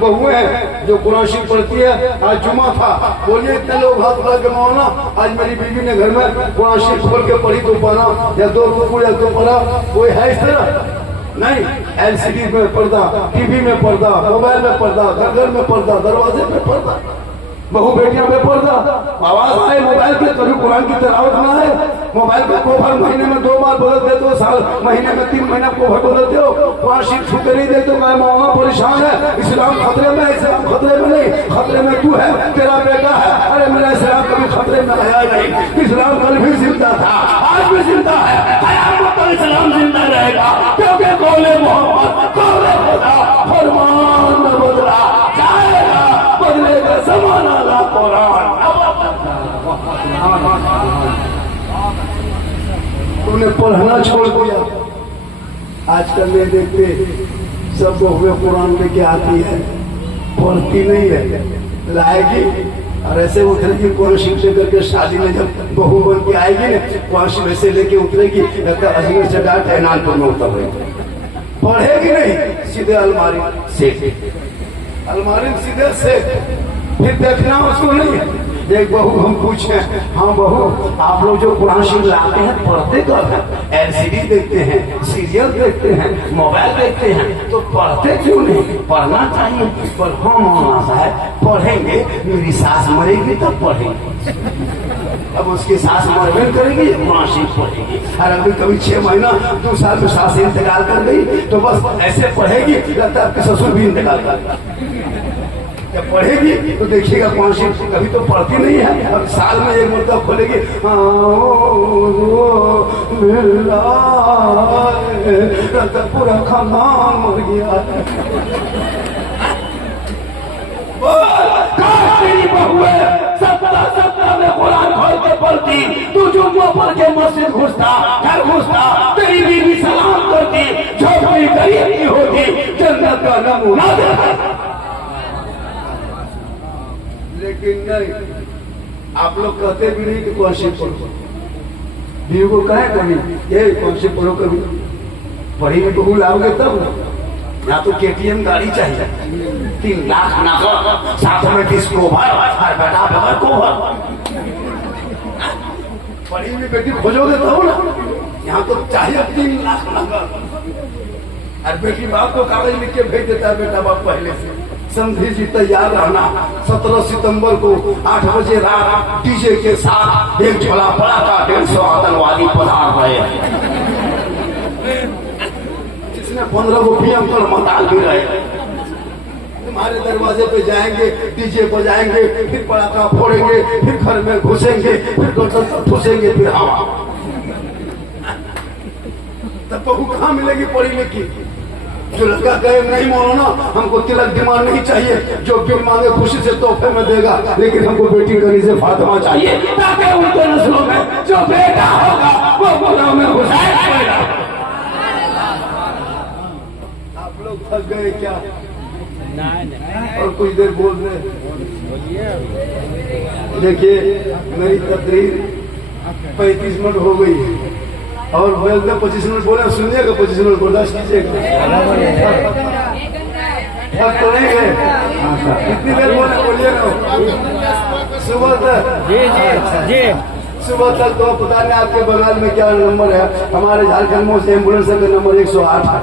बहुएं हैं जो कुरान शरीफ पढ़ती है। आज जुमा था, बोलिए इतने लोग हाथ उठा के मौलाना, आज मेरी बीवी ने घर में कुरान शरीफ खोल के पढ़ी तो पढ़ा, या 2 रुकू या 2 पढ़ा, कोई है इस तरह? नहीं, एलसीडी में पर्दा, टीवी में पर्दा, मोबाइल में पर्दा, घर में पर्दा, दरवाजे में पर्दा, बहु बेटियों में पर्दा। आवाज आए मोबाइल के, कभी कुरान की तिलावत ना है। मोबाइल का कोभर महीने में 2 बार बदल देते हो, साल महीने में 3 महीना कोभर बदलते हो। कुरान शरीफ छूटे नहीं देते, मैं मौला परेशान है। इस्लाम खतरे में, इस्लाम खतरे में नहीं, खतरे में तू है, तेरा बेटा है। अरे मेरा इस्लाम कभी खतरे में आया नहीं। इस्लाम कल भी जिंदा था, आज भी जिंदा है, कयामत तक इस्लाम जिंदा रहेगा, क्योंकि कौले मोहम्मद, कौले खुदा, फरमान न बदला जाएगा, बदलेगा ज़माना ला कुरान। तूने पढ़ना छोड़ दिया। आजकल ये देखते सब बहुएं कुरान लेके आती है, पढ़ती नहीं है, लाएगी और ऐसे उतरेगी। कुरान शरीफ से करके शादी में जब बहू बन के आएगी ना, कुरान शरीफ ऐसे लेके उतरेगी, लगता अजमेर से डाट ऐनानपुर में उतर रही। पढ़ेगी नहीं, सीधे अलमारी से, अलमारी सीधे से, फिर देखना उसको नहीं है। एक बहू हम पूछे, हाँ बहू आप लोग जो कुरान शरीफ लाते हैं पढ़ते कब हैं? एलसीडी देखते हैं, सीरियल देखते हैं, मोबाइल देखते हैं, तो पढ़ते क्यों नहीं? पढ़ना चाहिए। पर हाँ मौलाना साहब पढ़ेंगे, मेरी सास मरेगी तब पढ़ेंगे। अब उसकी सास मरबेल करेगी, कुरान शरीफ पढ़ेगी। और अभी कभी 6 महीना 2 साल में सास इंतकाल कर गई तो बस ऐसे पढ़ेगी, लगता है आपके ससुर भी इंतकाल कर गए। जब पढ़ेगी तो देखिएगा कुरान शरीफ कभी तो पढ़ती नहीं है। अब साल में 1 मरतबा खोलेगी, पूरा खानदान मर गया। तेरी बहू है 17 में कुरान खोल के पढ़ती, तू जुम्मों पढ़ के मस्जिद घुसता, घर घुसता, तेरी बीवी सलाम करती, झोपड़ी गरीब की होती, जन्नत का नमूना देता। लेकिन नहीं, आप लोग कहते भी नहीं कि कुरान शरीफ पढ़ो। बीवी को कहे कभी, ये कुरान शरीफ पढ़ो, कभी पढ़ी में बहू लाओगे तब ना। तो केटीएम गाड़ी चाहिए, 3 लाख नगद, साथ में डिस्कोवर और बेटा बगैर कोवर। पढ़ी हुई बेटी खोजोगे तब ना। यहाँ तो चाहिए 3 लाख नगद, और बेटी बाप को कागज लिख के भेज देता है, बेटा बाप पहले से समझी जी तैयार रहना। 17 सितंबर को 8 बजे रात डीजे के साथ एक झोला पड़ा था, 150 आतंकवादी पधार रहे। जिसने 15 को पीएम पर मताल भी रहे। तुम्हारे दरवाजे पे जाएंगे, डीजे बजाएंगे, फिर पटाखा फोड़ेंगे, फिर घर में घुसेंगे, फिर ठुसेंगे, फिर हवा। तब बहू कहाँ मिलेगी पढ़ी लिखी? जो लड़का कहे नहीं मौलाना हमको तिलक डिमांड नहीं चाहिए, जो बिल मांगे खुशी से तोहफे में देगा, लेकिन हमको बेटी गनी से फातिमा चाहिए, ताकि उनके नस्लों में जो बेटा होगा वो गुनाह में घुसाएगा। आप लोग थक गए क्या? और कुछ देर बोल रहे। देखिए मेरी तकरीर 35 मिनट हो गई और बोलते 25 मिनट बोले, सुनिएगा 25 मिनट बर्दाश्त कीजिएगा। तो नहीं गए, कितनी देर बोले बोलिएगा? सुबह तक, सुबह तक तो पता नहीं आपके बंगाल में क्या नंबर है। हमारे झारखंड में से एम्बुलेंस का नंबर 108 है।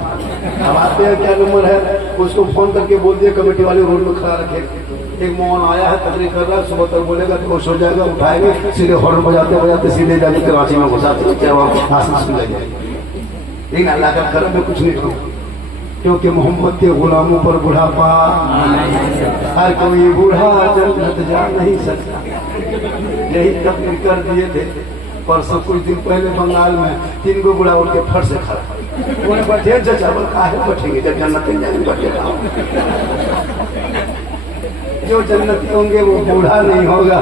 अब आते हैं क्या नंबर है, उसको फोन करके बोल दिए कमेटी वाले रोड में खड़ा रखे। एक मोहन आया है, तकरीर कर रहा है, सुबह तक बोलेगा तो वो सो जाएगा, उठाएंगे, सीधे हॉर्न बजाते बजाते सीधे जाके कराची में घुसाते, क्या वहाँ आसमान सुन जाएंगे। लेकिन अल्लाह का करम में कुछ नहीं हो, क्योंकि मोहम्मद के गुलामों पर बुढ़ापा, हर कोई बूढ़ा जन्नत जा नहीं सकता। यही तकरीर कर दिए थे परसों कुछ दिन पहले बंगाल में। 3 गो बुढ़ा उठ के फट से खड़ा, उन्हें बैठे चावल काहे बैठेंगे जब जन्नत में जाने बैठेगा। जो जन्नती होंगे वो बूढ़ा नहीं होगा,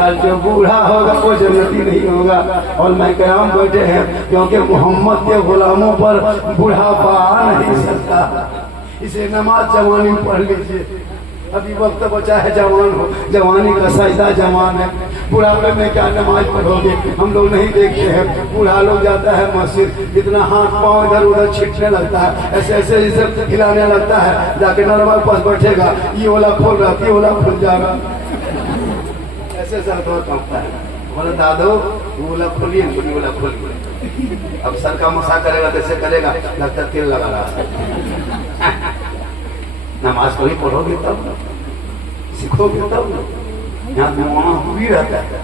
और जो बूढ़ा होगा वो जन्नती नहीं होगा। और मैं कयाम बैठे हैं क्योंकि मोहम्मद के गुलामों पर बुढ़ापा आ नहीं सकता। इसे नमाज जवानी पढ़ लीजिए, अभी वक्त बचा है जवान हो, जवानी का सजदा जवान है। बुढ़ापे में क्या नमाज पढ़ोगे? हम लोग नहीं देखते हैं, बूढ़ा लोग जाता है मस्जिद, इतना हाथ पांव इधर उधर छिटने लगता है, ऐसे ऐसे इसे हिलाने लगता है, जाके नरमा के पास बैठेगा, ये वाला खोल रहा, ये वाला खुल जाएगा, ऐसे सरकार कांपता है। बोला दादो वो बोला खोलिए, बोला खोलिए। अब सर का मसा करेगा कैसे करेगा, लगता तेल लगा रहा है। नमाज को ही पढ़ोगे तब, सीखोगे तब। यहाँ मौना भी रहता है,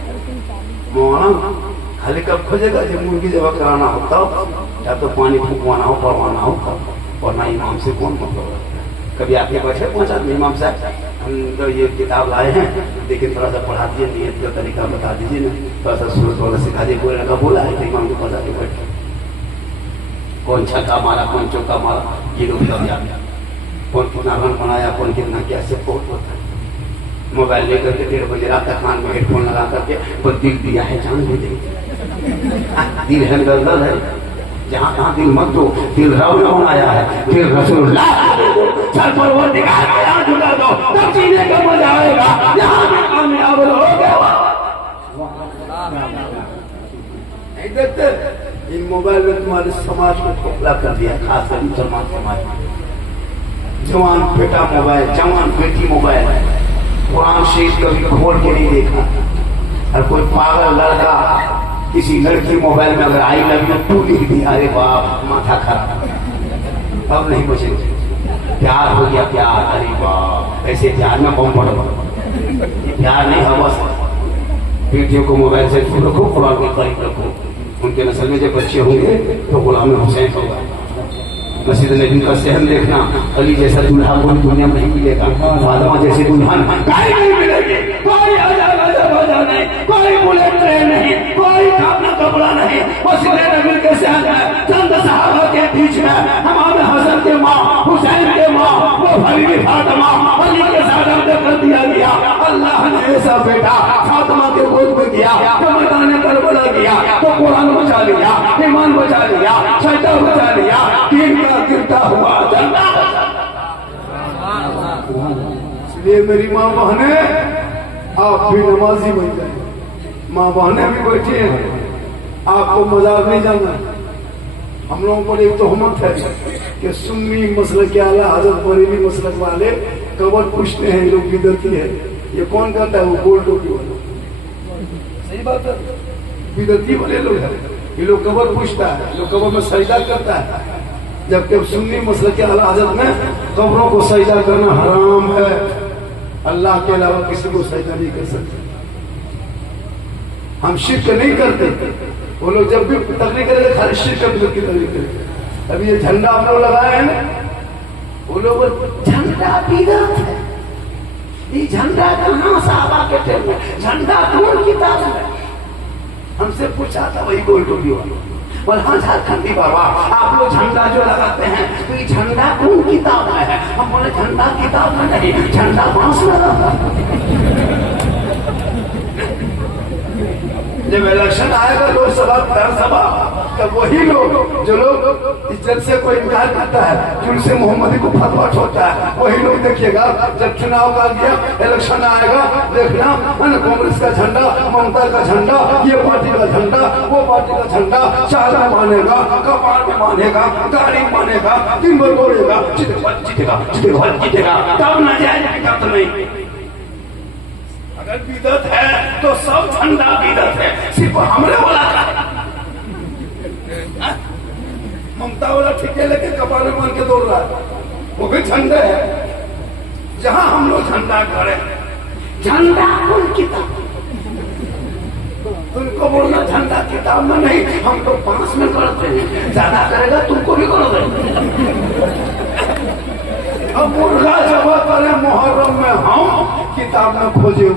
मौना खाली कब खोजेगा जब मुर्गी जब कराना हो तब, या तो पानी फूकवाना हो, पढ़वाना हो तब। और ना इमाम से कौन मतलब रखता है। कभी आके बैठे 5 आदमी, इमाम साहब हम तो ये किताब लाए हैं, लेकिन थोड़ा सा पढ़ा दीजिए, नियत का तरीका बता दीजिए ना, थोड़ा सा सूरत वाला सिखा दीजिए। कोई लड़का बोला है तो इमाम को पता के बैठे, कौन छक्का मारा, कौन चौका मारा, ये लोग सब याद, कौन कितना रन बनाया, कौन कितना क्या, सब बहुत होता है। मोबाइल लेकर के 1:30 बजे रात तक कान में हेडफोन लगा करके वो दिल दिया है, जान भी दे। दिल है दल है, जहाँ कहाँ दिल मत दो, दिल रब आया है, दिल रसूलुल्लाह सर पर वो दिखा झुका दो, तब जीने का मजा आएगा। यहाँ पे कामयाब लोगे नहीं देखते। इन मोबाइल में तुम्हारे समाज को खोखला कर दिया, खासकर मुसलमान समाज में। जवान बेटा मोबाइल, जवान बेटी मोबाइल, कुरान शरीफ कभी खोल के नहीं देखा। और कोई पागल लड़का किसी लड़की मोबाइल में अगर आई लव यू टू लिख दिया, अरे बाप माथा खराब, अब नहीं बचेंगे। प्यार हो गया प्यार, अरे बाप ऐसे प्यार में बम पड़, प्यार नहीं है बस। बेटियों को मोबाइल से दूर रखो, कुरान के करीब रखो। उनके नस्ल में जब बच्चे होंगे तो गुलाम हुसैन होगा। मस्जिद नबी का सहन देखना, अली जैसा दूल्हा कोई दुनिया में नहीं मिलेगा, फातिमा जैसी दुल्हन नहीं मिलेगी। कोई नहीं, कोई बुलेट ट्रेन नहीं, कोई खाना कपड़ा नहीं। मस्जिद नबी के सहन में चंद सहाबा के बीच में हमारे हसन के माँ, हुसैन के माँ, वो भली फातिमा, अली के साथ कर दिया गया। अल्लाह ने ऐसा बेटा फातिमा के गोद में किया, तो मैदान करबला गया तो कुरान बचा लिया, ईमान बचा लिया, सजदा बचा लिया, दीन का गिरता हुआ झंडा। इसलिए मेरी माँ बहने, आप भी नमाजी बन जाए। माँ बहने भी बैठी हैं, आपको मजाक नहीं जाना। हम लोगों पर एक तोहमत है कि सुन्नी मसलक के आला हजरत बरेली मसलक वाले कबर पूछते हैं, लोग बिदअती है। ये कौन करता है? वो गोल टोपी वाला। सही बात है, बिदअती वाले लोग हैं। ये लोग कबर पूछता है, लोग कबर में सजदा करता है, जबकि सुन्नी मसलक के आला हजरत में कब्रों को सजदा करना हराम है। अल्लाह के अलावा किसी को सजदा नहीं कर सकते। हम शिर्क नहीं करते। वो लोग जब भी तकलीफ करेंगे खाली शिर्क की तकलीफ करेंगे। अभी ये झंडा हम लोग लगाए हैं ना, वो लोग झंडा बिदअत है। ये झंडा कहाँ साहबा के थे, झंडा कौन किताब है? हमसे पूछा था वही गोल टोपी वाला, बोल हाँ झारखंडी बाबा आप लोग झंडा जो लगाते हैं तो ये झंडा कौन किताब में है? हम बोले झंडा किताब में नहीं, झंडा बांस में रहता। जब इलेक्शन आएगा लोकसभा विधानसभा, तब वही लोग जो लोग इज्जत से कोई इनकार करता है, जिनसे मोहम्मदी को फतवा छोड़ता है, वही लोग देखिएगा जब चुनाव का गया इलेक्शन आएगा, देखना कांग्रेस का झंडा, ममता का झंडा, ये पार्टी का झंडा, वो पार्टी का झंडा, चाल में मानेगा, कपार में मानेगा, गाड़ी में मानेगा, दिन भर दौड़ेगा, जीतेगा जीतेगा जीतेगा, तब न जाएगा। तो नहीं, अगर बिदअत है तो सब झंडा बिदअत है, सिर्फ हमरे वाला का ममता वाला ठीके लेके कपाल में मान के दौड़ रहा है, वो भी झंडा है। जहां हम लोग झंडा खड़े, झंडा कौन किताब? तुमको बोलना झंडा किताब में नहीं, हम तो पांच में करते हैं, ज्यादा करेगा तुमको भी करोगे। अब मुर्गा जब करे मुहर्रम में, हम किताब में खोजे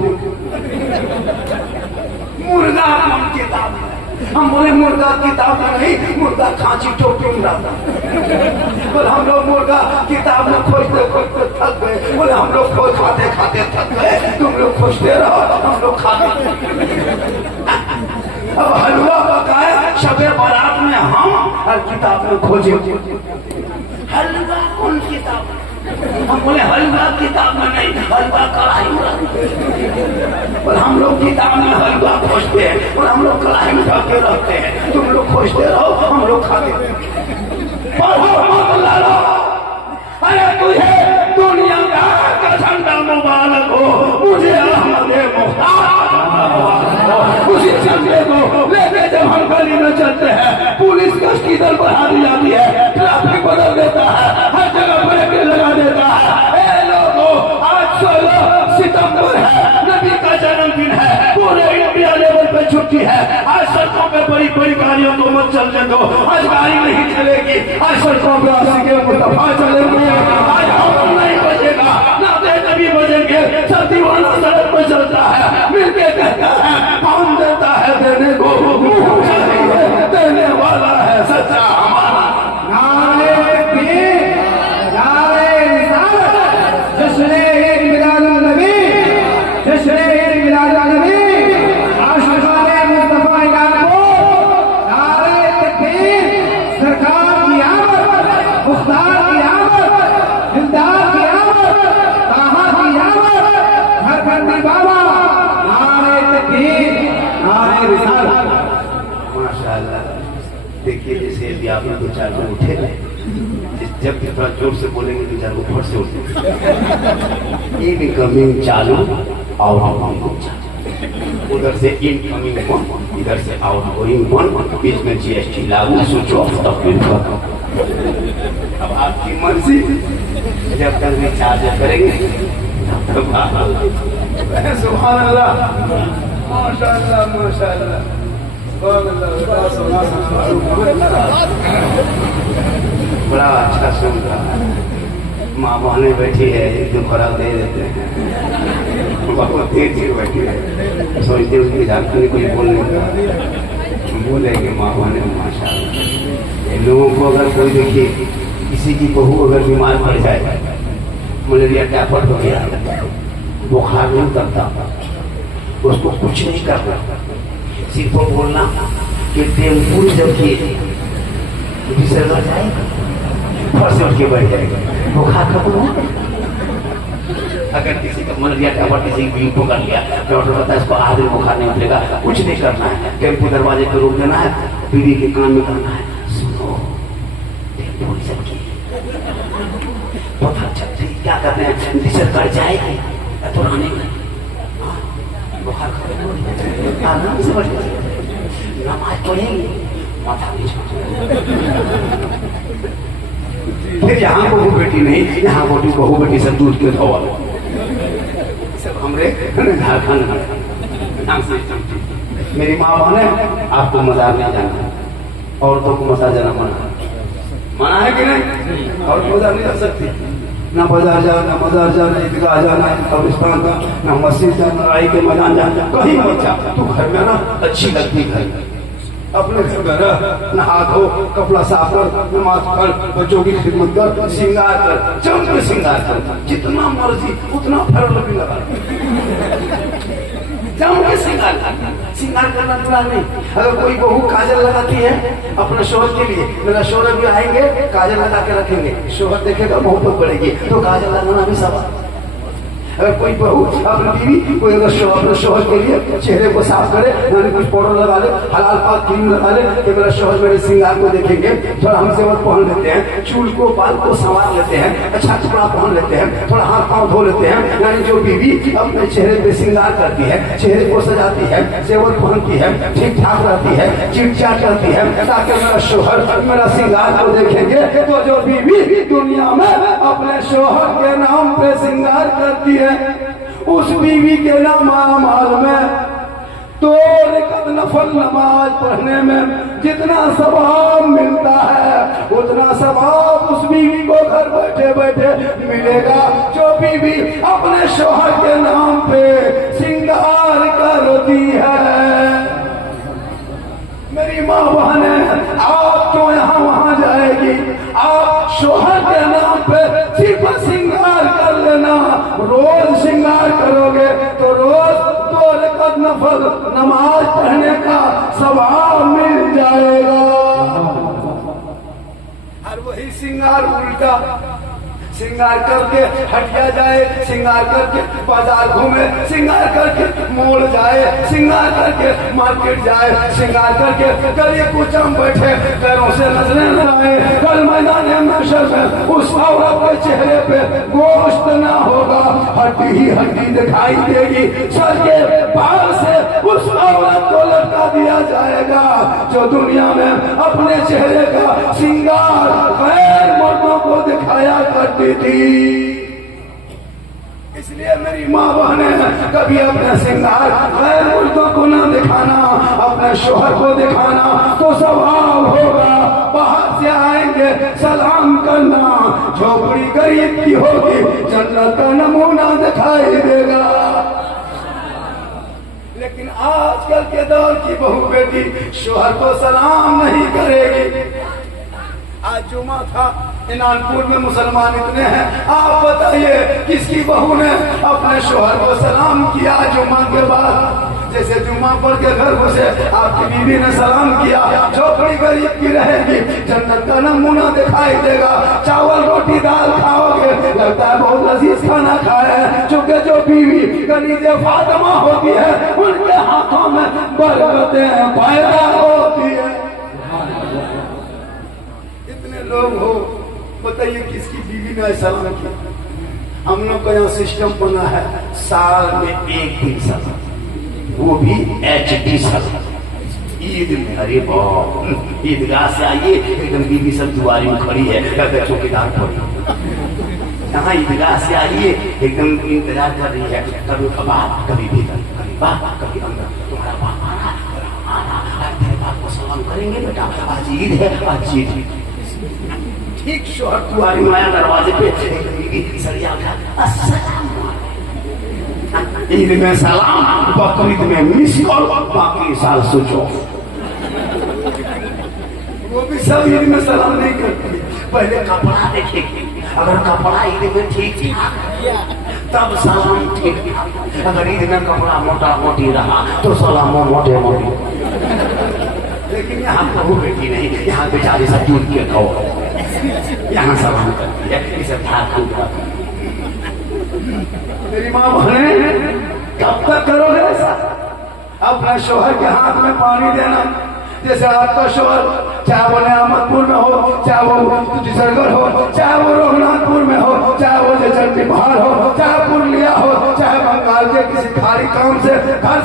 मुर्गा कौन किताब में? हम बोले मुर्गा किताब में नहीं, मुर्गा खांची टोपी में डालता। बोले हम लोग मुर्गा किताब में खोजते खोजते थक गए। बोले हम लोग खोज खाते खाते थक गए, तुम लोग खोजते रहो, हम लोग खाते। अब हलवा पकाए शबे बारात में, हम हर किताब में खोजे। हलवा कौन किताब में? हम बोले हलवा किताब में नहीं, हलवा कढ़ाई में। और हम लोग किताब में हलवा खोजते हैं और हम लोग कढ़ाई में ढके रहते हैं, तुम लोग खोजते रहो, हम लोग खाते। पढ़ो मत लड़ो। अरे तुझे दुनिया का झंडा मुबारक हो, मुझे अहमद मुख्तार मुझे झंडे को लेके जब हम गली में चलते हैं, पुलिस गश्ती दल बढ़ा दी जाती है, ट्रैफिक बदल देता है, हर जगह ब्रेक लगा देता है। ए लोगों, आज 16 सितंबर है, नबी का जन्मदिन है, पूरे इंडिया लेवल पे छुट्टी है। आज सड़कों पे बड़ी बड़ी गाड़ियों को मत चलने दो, आज गाड़ी नहीं चलेगी, आज सड़कों पे आशिक़े मुस्तफा चलेंगे, आज हॉर्न नहीं बजेगा, नाते नबी बजेंगे, सब दीवाना सड़क पर चलता है, मिलके कहता है कौन देता है देने को, मुंह चाहिए देने वाला है सच्चा हमारा। नारे तकबीर, नारे रिसालत, जश्न ईद मिलादुन नबी, जश्न ईद मिलादुन नबी, आशिक़ाने मुस्तफा याकूब। नारे तकबीर, सरकार की आमद, मुख्तार की आमद, दिलदार की आमद, ताहा की आमद, घरबंदी बाबा। नारे तकबीर, नारे रिसालत। माशाअल्लाह। देखिए जैसे अभी आप लोग 2-4 लोग उठे जब थोड़ा जोर से बोलेंगे 2-4 लोग फट से उठे। इनकमिंग चालू, आउटगोइंग चालू, उधर से इनकमिंग बंद, इधर से आउटगोइंग बंद, बीच में जीएसटी लागू, स्विच ऑफ तब अब आपकी मर्जी, जब तक रिचार्ज करेंगे तब तक। सुभान अल्लाह, माशाअल्लाह माशाअल्लाह, बड़ा अच्छा सुन रहा है। माँ बहने बैठी है, एक दो खुराक दे देते हैं, बहुत देर से बैठी है, सोचते उसकी जाती नहीं, कुछ बोलने का बोलेंगे माँ बहने। माशाअल्लाह। इन लोगों को अगर कोई देखिए किसी की बहू अगर बीमार पड़ जाए, मलेरिया टाइफाइड हो गया, बुखार नहीं करता, उसको कुछ नहीं करना, सिर्फ बोलना कि टेम्पू जब की फिसल जाएगा, फट से उठ के बैठ जाएगा, बुखार खत्म हो। अगर किसी का मलेरिया टाइफाइड किसी की बीमारी पकड़ लिया, डॉक्टर कहता है इसको आधे बुखार नहीं उठेगा, कुछ नहीं करना है, टेम्पू दरवाजे पर रोक देना है, बीवी के कान में कहना है सुनो टेम्पू जब की पता चलते क्या करते हैं, फिसल कर जाएगी तो आने बुखार खत्म हो जाएगा, आराम से बैठ जाएगा, नमाज पढ़ेंगे, माथा फिर यहाँ बहू बेटी नहीं, यहाँ बहू बेटी सब दूध के धोवा सब हमरे झारखंड में। मेरी माँ बहने आपको मजार नहीं जाना, औरतों को मजार जाना मना है कि नहीं? और मजार नहीं जा सकती, ना बाजार जाना, मजार जाना, ईदगाह जाना, कब्रिस्तान का, ना मस्जिद जाना, लड़ाई के मैदान जाना, कहीं मत जा। तू घर में ना अच्छी लगती घर में, अपने घर में रह, नहा धो, कपड़ा साफ कर, नमाज पढ़, बच्चों की खिदमत कर, श्रृंगार कर, चंद्र श्रृंगार कर, जितना मर्जी उतना फर्क भी लगा, जम के श्रृंगार करना बुरा नहीं। अगर कोई बहू काजल लगाती है अपने शोहर के लिए, मेरा शोहर भी आएंगे काजल लगा के रखेंगे, शोहर देखेगा मोहब्बत बढ़ेगी, तो काजल लगाना भी सवाल। अगर कोई बहू अपनी बीवी कोई अगर अपने शोहर के लिए चेहरे को साफ करे, यानी कुछ पाउडर लगा ले, हलाल पाक क्रीम लगा ले, कि मेरा शोहर मेरे श्रृंगार को देखेंगे, थोड़ा हम जेवर पहन लेते हैं, चूल को बाल को संवार लेते हैं, अच्छा कपड़ा पहन लेते हैं, थोड़ा हाथ पाँव धो लेते हैं, यानी जो बीवी अपने चेहरे पे श्रृंगार करती है, चेहरे को सजाती है, जेवर पहनती है, ठीक ठाक रहती है, चिट चाट करती है, ताकि मेरा शोहर मेरा श्रृंगार को देखेंगे, तो जो बीवी दुनिया में अपने शोहर के नाम पे श्रृंगार करती है, उस बीवी के नाम अमाल में तो नफल नमाज पढ़ने में जितना सवाब मिलता है, उतना सवाब उस बीवी को घर बैठे बैठे मिलेगा जो बीवी अपने शोहर के नाम पे श्रृंगार करती है। मेरी माँ बहने, आप तो यहाँ वहाँ जाएगी, आप शोहर के नाम पे सिर्फ श्रृंगार कर लेना, रोज श्रृंगार करोगे तो रोज 2 रकात नफल नमाज पढ़ने का सवाब मिल जाएगा। और वही श्रृंगार उल्टा श्रृंगार करके हटिया जाए, श्रृंगार करके बाजार घूमे, श्रृंगार करके मोड़ जाए, श्रृंगार करके मार्केट जाए, श्रृंगार करके गली कुचम बैठे, पैरों से नजरें न आए। कल मैदान महशर में उस औरत के चेहरे पे गोश्त ना होगा, हड्डी ही हड्डी दिखाई देगी। सर के बाल से उस औरत को लटका दिया जाएगा जो दुनिया में अपने चेहरे का श्रृंगार गैर मर्दों को दिखाया करती थी। इसलिए मेरी माँ बहने कभी अपने श्रृंगार गैर मर्दों को ना दिखाना, अपने शोहर को दिखाना तो स्वभाव होगा। बाहर से आएंगे सलाम करना, झोपड़ी गरीब की होगी जन्नत का नमूना दिखाई देगा। लेकिन आजकल के दौर की बहू बेटी शोहर को सलाम नहीं करेगी। आज जुमा था, इनानपुर में मुसलमान इतने हैं, आप बताइए किसकी बहू ने अपने शोहर को सलाम किया जुमा के बाद? जैसे जुमा पढ़ के घर घुसे आपकी बीवी ने सलाम किया। झोपड़ी गरीब की रहेगी, जन्नत का नमूना दिखाई देगा। चावल रोटी दाल खाओगे, लगता है बहुत लजीज खाना खाए हैं। चूंकि जो बीवी कलीजे फातिमा होती है उनके हाथों में बरकतें पैदा होती है। इतने लोग हो, बताइए किसकी बीवी ने सलाम किया? हम लोग का यहाँ सिस्टम बना है साल में एक दिन सलाम, वो भी HD सलाम। ईद में अरे बाप, ईदगाह से आइए एकदम बीवी सब दुआरी में खड़ी है, कहते चौकीदार खड़ी। यहाँ ईदगाह से आइए एकदम इंतजार कर रही है, कभी बाप कभी भीतर, कभी बाप कभी अंदर। तुम्हारा बाप आना, तेरे बाप को सलाम करेंगे बेटा, आज ईद है, आज ईद है। ठीक शोहर दुआरी में आया, दरवाजे पे सरिया उठा, अस्सलाम ईद में सलाम, बकरीद में मिस कॉल, बाकी साल सोचो। वो भी सब ईद में सलाम नहीं करती। पहले कपड़ा देखेगी, अगर कपड़ा ईद में ठीक तब सलाम ठीक। अगर ईद में कपड़ा मोटा मोटी रहा तो सलाम मोटे मोटी। लेकिन यहाँ बहू बेटी नहीं, यहाँ बेचारी सब दूध के खाओ, यहाँ सलाम करती है, इसे मेरी माँ बहने कब तक करोगे ऐसा? अपने शोहर के हाथ में पानी देना। जैसे आपका शोहर चाहे वो नियामतपुर में हो, चाहे वो जिसरगढ़ हो, चाहे वो रघुनाथपुर में हो, चाहे वो जयचंडी बिहार हो, चाहे पुरलिया हो, चाहे बंगाल के किसी खाली काम से घर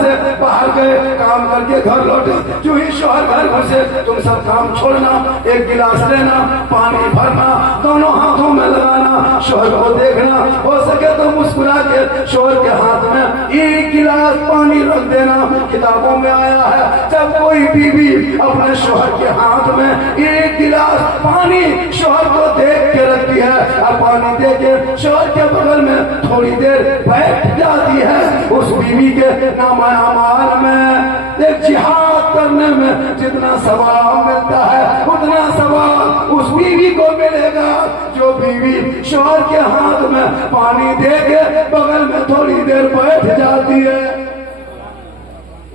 से बाहर गए, काम करके घर लौटे, जो ही शोहर घर घुसे तुम सब काम छोड़ना, एक गिलास लेना, पानी भरना, दोनों हाथों में लगाना, शोहर को देखना, हो सके तो मुस्कुरा के शोहर के हाथ में एक गिलास पानी रख देना। किताबों में आया है जब कोई बीवी अपने शोहर के हाथ में एक गिलास पानी शोहर को देख के रखती है और पानी दे के शोहर के बगल में थोड़ी देर बैठ जाती है, उस बीवी के नामा अमाल में एक जिहाद करने में जितना सवाब मिलता है उतना सवाब उस बीवी को मिलेगा जो बीवी शोहर के हाथ में पानी दे के बगल में थोड़ी देर बैठ जाती है।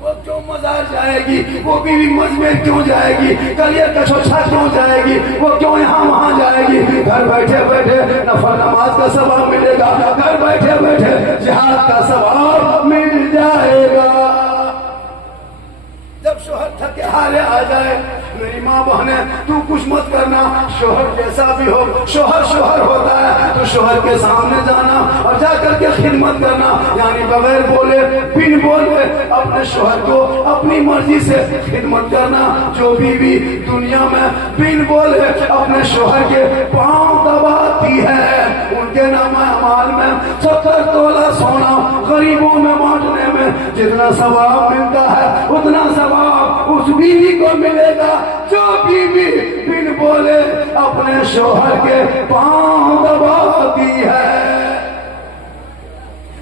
वो क्यों मजार जाएगी? वो बीवी मजमे क्यों जाएगी? कलियर कछोछा क्यों जाएगी? वो क्यों यहाँ वहाँ जाएगी? घर बैठे बैठे नफल नमाज का सवाब मिलेगा, घर बैठे बैठे जिहाद का सवाब मिल जाएगा। जब शोहर थके हारे आ जाए, मेरी माँ बहने तू कुछ मत करना, शोहर जैसा भी हो, शोहर शोहर होता है, तो शोहर के सामने जाना और जाकर के खिदमत करना, यानी बगैर बोले बिन बोले अपने शोहर को अपनी मर्जी से खिदमत करना। जो बीवी दुनिया में बिन बोले अपने शोहर के पांव दबाती है, उनके नामा अमाल में 70 तोला सोना गरीबों में बांटने में जितना सवाब मिलता है उतना सवाब उस बीवी को मिलेगा जो बीवी बिन बोले अपने शोहर के पांव दबाती है।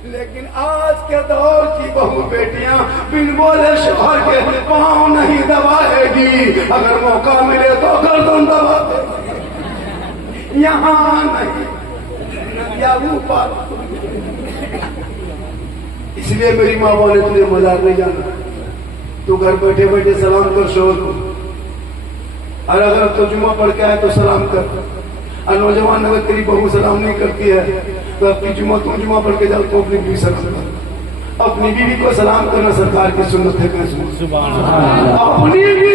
लेकिन आज के दौर की बहू बेटियां बिन बोले शोहर के पांव नहीं दबाएगी, अगर मौका मिले तो गर्दन दबा देगी, यहाँ नहीं या ऊपर। इसलिए मेरी माँ बोले तुझे मजाक नहीं जाना, तू घर बैठे बैठे सलाम कर शोहर को, और अगर तो जुमा पढ़ के आए तो सलाम कर, और नौजवान अगर तेरी बहू सलाम नहीं करती है तो अपनी जुमा तुम जुमा पढ़ के जाओ तो अपनी बीवी सलाम कर। अपनी बीवी को सलाम करना सरकार की सुन्नत है। अपनी बीवी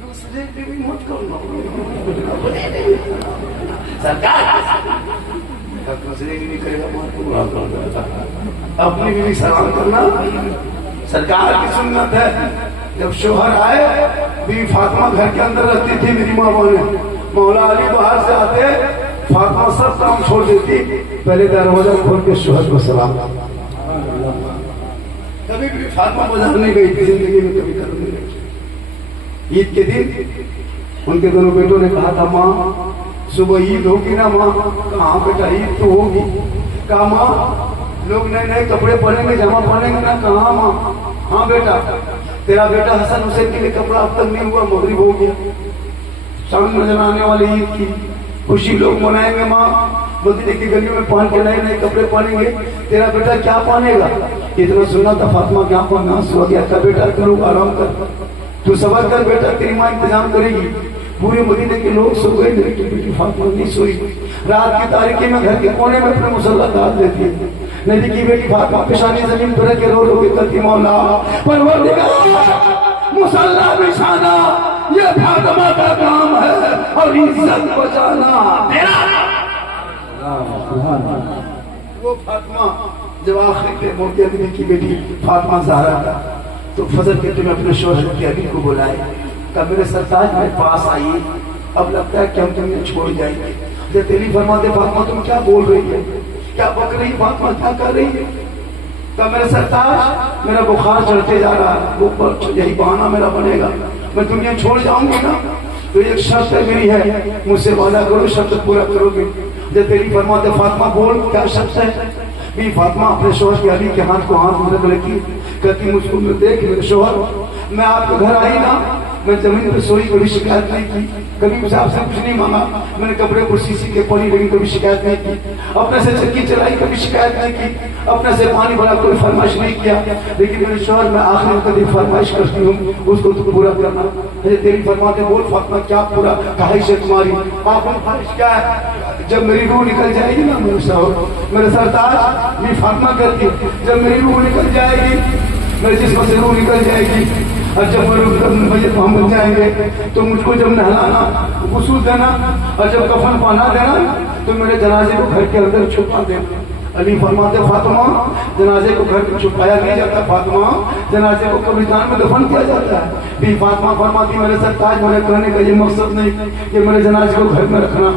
दूसरे बीवी मत करना सरकार दूसरे बीवी करेगा। अपनी बीवी सलाम करना सरकार की सुन्नत है। जब शोहर आए, बीवी फातिमा घर के अंदर रहती थी, मेरी माँ बोले मौला अली बाहर से आते, फातिमा सब काम छोड़ देती, पहले दरवाजा खोल के शोहर को सलाम। कभी भी फातिमा बाजार नहीं गई थी जिंदगी में, कभी कर नहीं गई। ईद के दिन उनके दोनों बेटों ने कहा था माँ सुबह ईद होगी ना माँ? कहा बेटा ईद तो होगी। कहा माँ लोग नए नए कपड़े पहनेंगे, जमा पहनेंगे ना? कहा माँ हाँ बेटा, तेरा बेटा हसन हुसैन के लिए कपड़ा अब तक नहीं हुआ, मगरिब हो गया। शाम नजर आने वाली ईद की खुशी लोग मनाएंगे माँ, मदीने की गलियों में पहन के नए नए कपड़े पहनेंगे, तेरा बेटा क्या पहनेगा? इतना सुनना था फातिमा क्या पहनना? सो गया था बेटा, तू लोग आराम कर, तू सबर कर बेटा, तेरी माँ इंतजाम करेगी। पूरे मदीने के लोग सो गए, मेरी बेटी फातिमा नहीं सोई। रात की तारीकी में घर के कोने में अपने मुसल्ला डाल देती है। नबी की बेटी फातिमा पेशानी जमीन पर के रो रो के कहती मौला परवरदिगार मुसल्ला बिछाना ये फातिमा का काम है और इज्जत बचाना तेरा। वो फातिमा जब आखिरी पे मोती नबी की बेटी फातिमा ज़हरा था तो फजर के टाइम अपने शोहर के अली को बुलाए, कब मेरे सरताज मेरे पास आई, अब लगता है कि हम तुम्हें छोड़ जाएंगे। जब तेरी फरमाते फातिमा तुम क्या बोल रही है, क्या बक रही फातिमा, क्या कर रही है? कब मेरे सरताज मेरा बुखार चढ़ते जा रहा है, वो यही बहाना मेरा बनेगा, मैं दुनिया छोड़ जाऊंगी ना, तो एक शर्त है मेरी है, मुझसे वादा करो शर्त पूरा करोगे। जब तेरी फरमाते फातिमा बोल क्या शर्त है? भी फातिमा अपने शोहर के अली के हाथ को हाथ में रख लेती, कहती मुझको देख मेरे शोहर, मैं आपके घर आई ना, मैं जमीन पर सोई, कभी शिकायत नहीं की, कभी मुझे आपसे कुछ नहीं मांगा, मैंने कपड़े पर शीशी के पानी लगी, कभी शिकायत नहीं की, अपने से चक्की चलाई, कभी शिकायत नहीं की, अपने से पानी भरा, कोई फरमाइश नहीं किया। लेकिन मेरे शोहर मैं आखिर में कभी फरमाइश करती हूँ, उसको तुम पूरा करना। अरे तेरी फरमाते बोल फातिमा क्या पूरा ख्वाहिश है तुम्हारी? आपकी ख्वाहिश क्या है? जब मेरी रूह निकल जाएगी ना मेरे शोहर, मेरे सरताज ये फातिमा कहती है, जब मेरी रूह निकल जाएगी, मेरे जिस्म से रूह निकल जाएगी, और जब हम बन जाएंगे तो मुझको जब नहलाना गुस्ल देना, और जब कफन पहना देना तो मेरे जनाजे को घर के अंदर छुपा देना। अली फरमाते फातिमा जनाजे को घर में छुपाया नहीं जाता, फातिमा जनाजे को कब्रिस्तान में दफन किया जाता है। भी फातिमा फरमाती मेरे सरताज मेरे कहने का ये मकसद नहीं कि मेरे जनाजे को घर में रखना,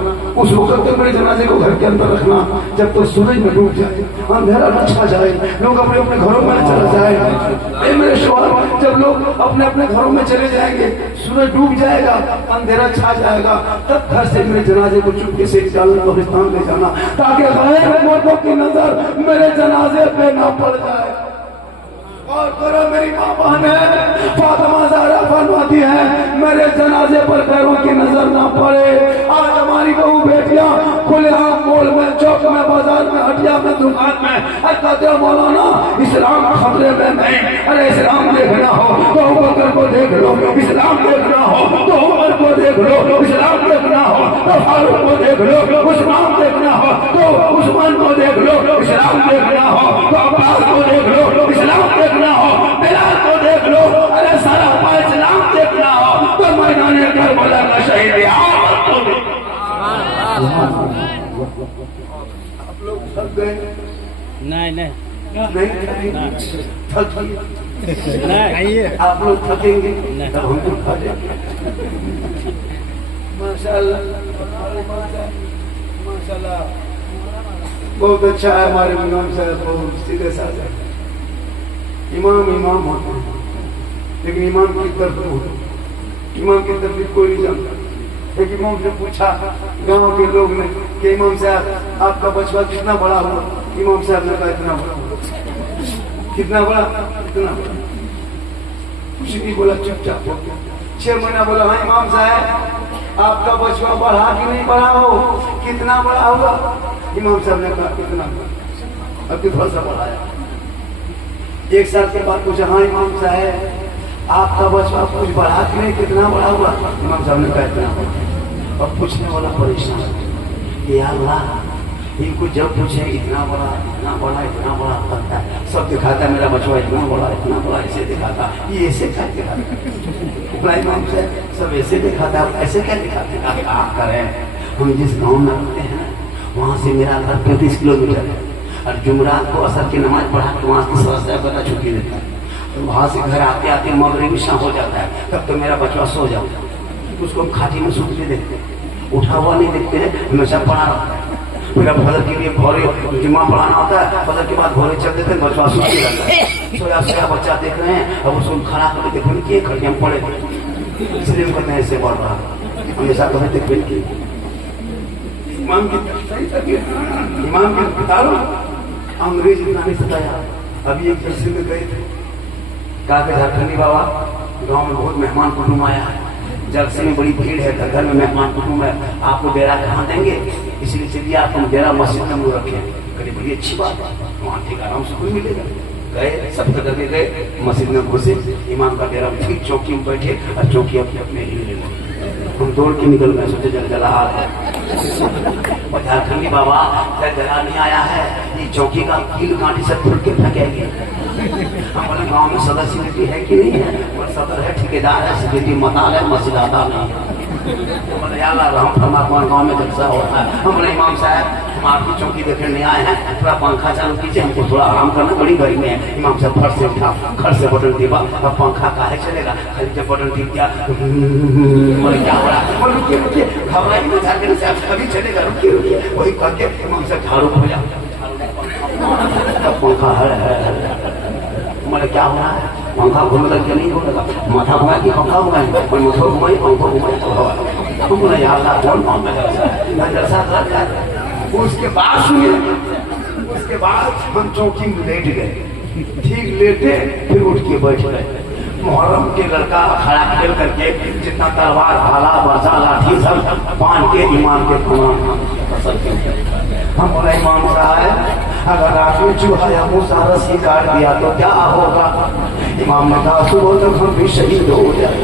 उस वक्त तक मेरे जनाजे को घर के अंदर रखना जब तक सूरज में डूब जाए, अंधेरा न छा जाए, लोग अपने अपने घरों में चला जाए। मेरे शोहर जब लोग अपने अपने घरों में चले जाएंगे, सूरज डूब जाएगा, अंधेरा छा जाएगा, तब घर से मेरे जनाजे को चुपके से कब्रिस्तान ले जाना, ताकि गैर मौतों की नजर मेरे जनाजे पे ना पड़ जाए। और करो मेरी माँ बहन है फातिमा ज़हरा फरमाती है मेरे जनाजे पर गैरों की नजर ना पड़े। आज हमारी बहू बेटियां खुलेआम मोल में, चौक में, बाजार में, हटिया में, दुकान में, अरे कहते हो मौलाना इस्लाम खतरे में नहीं। अरे इस्लाम देखना हो तो अबू बकर को देख लो, इस्लाम देखना हो तो उमर को देख लो, इस्लाम देखना हो तो फारूक को देख लो, उस्मान देखना हो तो उस्मान को देख लो, इस्लाम देखना हो तो अब्बास को देख लो, इस्लाम देखना हो बिलाल को देख लो, अरे सारा इस्लाम देखना हो तो मैदान करबला का शहीद आप लोग थक गए? नहीं आप लोग थकेंगे तो हमको खा जाएंगे। माशाल्लाह माशाल्लाह बहुत अच्छा है हमारे इमाम साहब, बहुत सीधे साधे इमाम होते हैं, लेकिन इमाम की तरफ इमाम की तरफ कोई नहीं जानता। एक इमाम ने पूछा गांव के लोग ने कि इमाम साहब आपका बचवा कितना बड़ा हुआ? इमाम साहब ने कहा इतना बड़ा। कितना बड़ा? इतना बड़ा। कुछ नहीं बोला, चुपचाप हो गया। 6 महीना बोला हाँ इमाम साहब आपका बचवा बढ़ा कि नहीं बढ़ा हो, कितना बड़ा हुआ? इमाम साहब ने कहा कितना बड़ा। अब थोड़ा सा बढ़ाया। 1 साल के बाद पूछा हाँ इमाम साहब आपका बचवा कुछ बढ़ा कि नहीं, कितना बड़ा हुआ? इमाम साहब ने कहा इतना। और पूछने वाला परेशान कि यार अल्लाह, इनको जब पूछे इतना बड़ा इतना बड़ा इतना बड़ा करता है, सब दिखाता है मेरा बचवा इतना बड़ा ऐसे दिखाता, ये ऐसे क्या दिखाता इब्राहिम हमसे सब ऐसे दिखाता है, ऐसे क्या दिखाते हैं? क्या करें? हम जिस गांव में रहते हैं वहाँ से मेरा घर 35 किलोमीटर है, और जुमरात को असर की नमाज पढ़ा के वहाँ से समझता है छुट्टी देता है, तो वहाँ से घर आते आते मगरिब शाम हो जाता है, तब तो मेरा बचवा सो जाता है। उसको हम खाटी में सूखते देखते हैं, उठा हुआ नहीं देखते हैं, हमेशा पढ़ा रहता है। मेरा फजर के लिए भोरे जुम्मा पढ़ाना होता है, फजर के बाद भोरे चल देते हैं, बचवा सोते रहता है। सोया सोया बच्चा देख रहे हैं, अब उसको खड़ा करके देखो कि खड़े हम पढ़े, इसलिए हम कहते हैं ऐसे बढ़ रहा हमेशा कभी देखते कि इमाम की बता लो अंग्रेज इतना नहीं सताया। अभी एक जलसे में गए थे, कहा कि झारखंडी बाबा गांव में बहुत मेहमान कुटुंब आया है, जलसे में बड़ी भीड़ है, घर में मेहमान कुटुंब है, आपको डेरा कहाँ देंगे, इसलिए चलिए आप हम डेरा मस्जिद में मुँह रखें। कभी बड़ी अच्छी बात है, वहाँ ठीक आराम से कोई मिलेगा। गए सब करके गए, मस्जिद में घुसे, इमाम का डेरा ठीक चौकी में बैठे और चौकी अपने ही ले लो। हम दौड़ के निकल गए, सोचे जलजला हाल है, और झारखंडी बाबा जलजला नहीं आया है, ये चौकी का कील कांटी से फुट के फेंकेंगे। हमारे गांव में सदर सिक्योरिटी है कि नहीं है? और सदर है, ठेकेदार है, सिक्योरिटी मताल है, मस्जिद आता नहीं। हम परमात्मा गाँव में जलसा होता है। हमारे इमाम साहब हम आपकी चौकी देखने नहीं आए हैं, थोड़ा पंखा चालू कीजिए, हमको थोड़ा आराम करना, बड़ी गर्मी है। इमाम साहब फट से उठा, घर से बटन टिपा, अब पंखा काहे चलेगा, खाली जब बटन टिप दिया क्या हो रहा है, रुकिए रुकिए, घबराइए नहीं झारखंड साहब, अभी चलेगा, रुकिए रुकिए, वही करके इमाम साहब झाड़ू हो जाओ, पंखा है मैंने क्या हो रहा है, पंखा घूम लग नहीं हो लगा, माथा घुमाए कि पंखा घुमाए, कोई मुझको घुमाई पंखा घुमाई, तो बोला यार कौन गाँव में जलसा कर रहा है। उसके बाद सुनिए, उसके बाद हम चौकी में लेट गए, ठीक लेटे फिर उठ के बैठ गए। मुहर्रम के लड़का खड़ा खेल करके जितना तलवार भाला बरसा लाठी सब पान के इमाम के हम बोला इमाम साहब अगर रात में चूहा या मूसा रस्सी काट दिया तो क्या होगा? इमाम ने कहा सुबह तक हम भी शहीद हो जाए।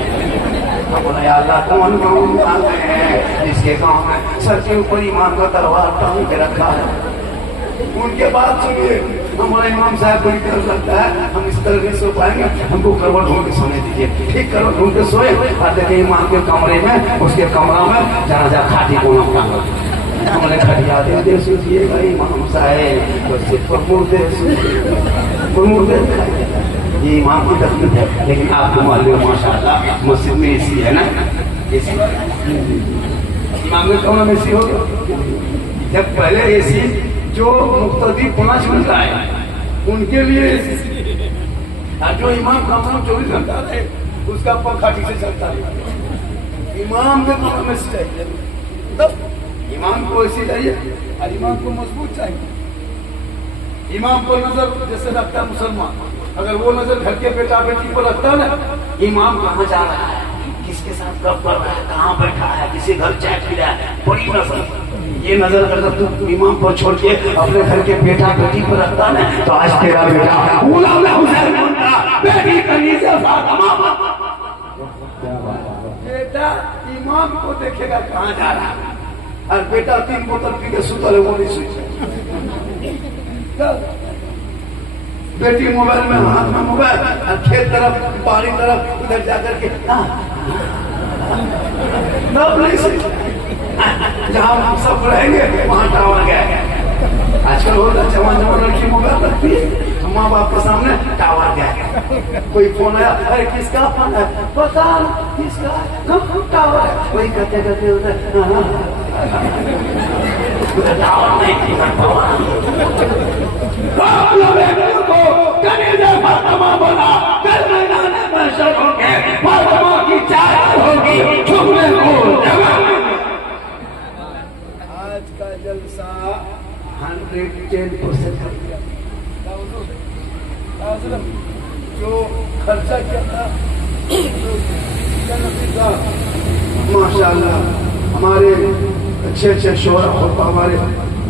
हम बोला या अल्लाह कौन गाँव में आ गए हैं जिसके गाँव में सर के ऊपर इमाम का तलवार टांग के रखा है। उनके बाद सुनिए हमारा इमाम साहब बड़ी तरह लगता है, हम इस तरह नहीं सो पाएंगे, हमको करवट ढूंढ के सोने दीजिए। ठीक करवट ढूंढ के सोए और देखे इमाम के कमरे में, उसके कमरा में जनाजा खाटी कोना टांगा, हमने खटिया दे सोचिएगा इमाम साहब मुर्दे ये इमाम की तकलीफ है। लेकिन आपको मालूम माशाल्लाह मस्जिद में एसी है ना, एसी इमाम के कमरे में एसी हो गया। जब पहले एसी जो मुख्तदी 5 घंटा है उनके लिए और जो इमाम कमरा 24 घंटा रहे उसका पंखा ठीक से चलता है। इमाम के कमरे में एसी चाहिए, तब इमाम को ऐसी चाहिए और इमाम को मजबूत चाहिए। इमाम को नजर जैसे रखता है मुसलमान, अगर वो नजर घर के बेटा बेटी को रखता है ना, इमाम कहाँ जा रहा है, किसके साथ कब कर रहा है, कहाँ बैठा है, किसी घर चाय पी रहा है, बड़ी नजर ये नजर अगर तू इमाम को छोड़ के अपने घर के बेटा बेटी पर रखता है ना, तो आज तेरा बेटा गुलाम हुसैन बनता, बेटी कनीज़े फातिमा। बेटा इमाम को देखेगा कहाँ जा रहा है, और बेटा 3 बोतल पी के सुतल है, वो नहीं सोचे। बेटी मोबाइल में, हाथ में मोबाइल, और खेत तरफ पहाड़ी तरफ उधर जाकर के जहाँ हम सब रहेंगे वहाँ टावर गया। आजकल होता जवान जवान लड़की मोबाइल रखती है, माँ बाप के सामने टावर गया। कोई फोन आया, अरे किसका फोन है, पता किसका, कब टावर है, वही करते करते उधर टावर नहीं बोला, कल मैदान में शर्मोगे, फातिमा की चाय होगी, झुकने को जवान। आज का जलसा 110% जो खर्चा किया था माशाल्लाह, हमारे अच्छे अच्छे शोर होता हमारे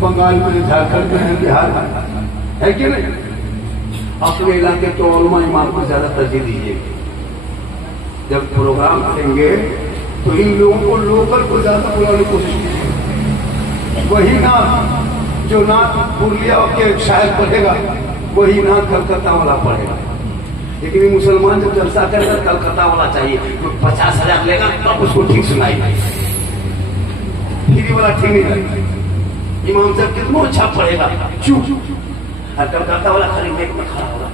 बंगाल में, झारखंड में है, बिहार में है कि नहीं। अपने इलाके तो उलमा इमाम को ज्यादा तरजीह दीजिए। जब प्रोग्राम करेंगे तो इन लोगों को लोकल को ज्यादा बुलाने की कोशिश की। वही नाथ जो नाथ पुरलिया के शायद पढ़ेगा, वही नाथ कलकत्ता वाला पढ़ेगा। लेकिन ये मुसलमान जब जलसा करेगा कलकत्ता वाला चाहिए, तो 50,000 लेगा तब उसको ठीक सुनाई। फ्री वाला ठीक नहीं लगेगा। इमाम साहब कितना अच्छा पढ़ेगा, चुप, और कलकत्ता वाला खाली मेक में खड़ा होगा।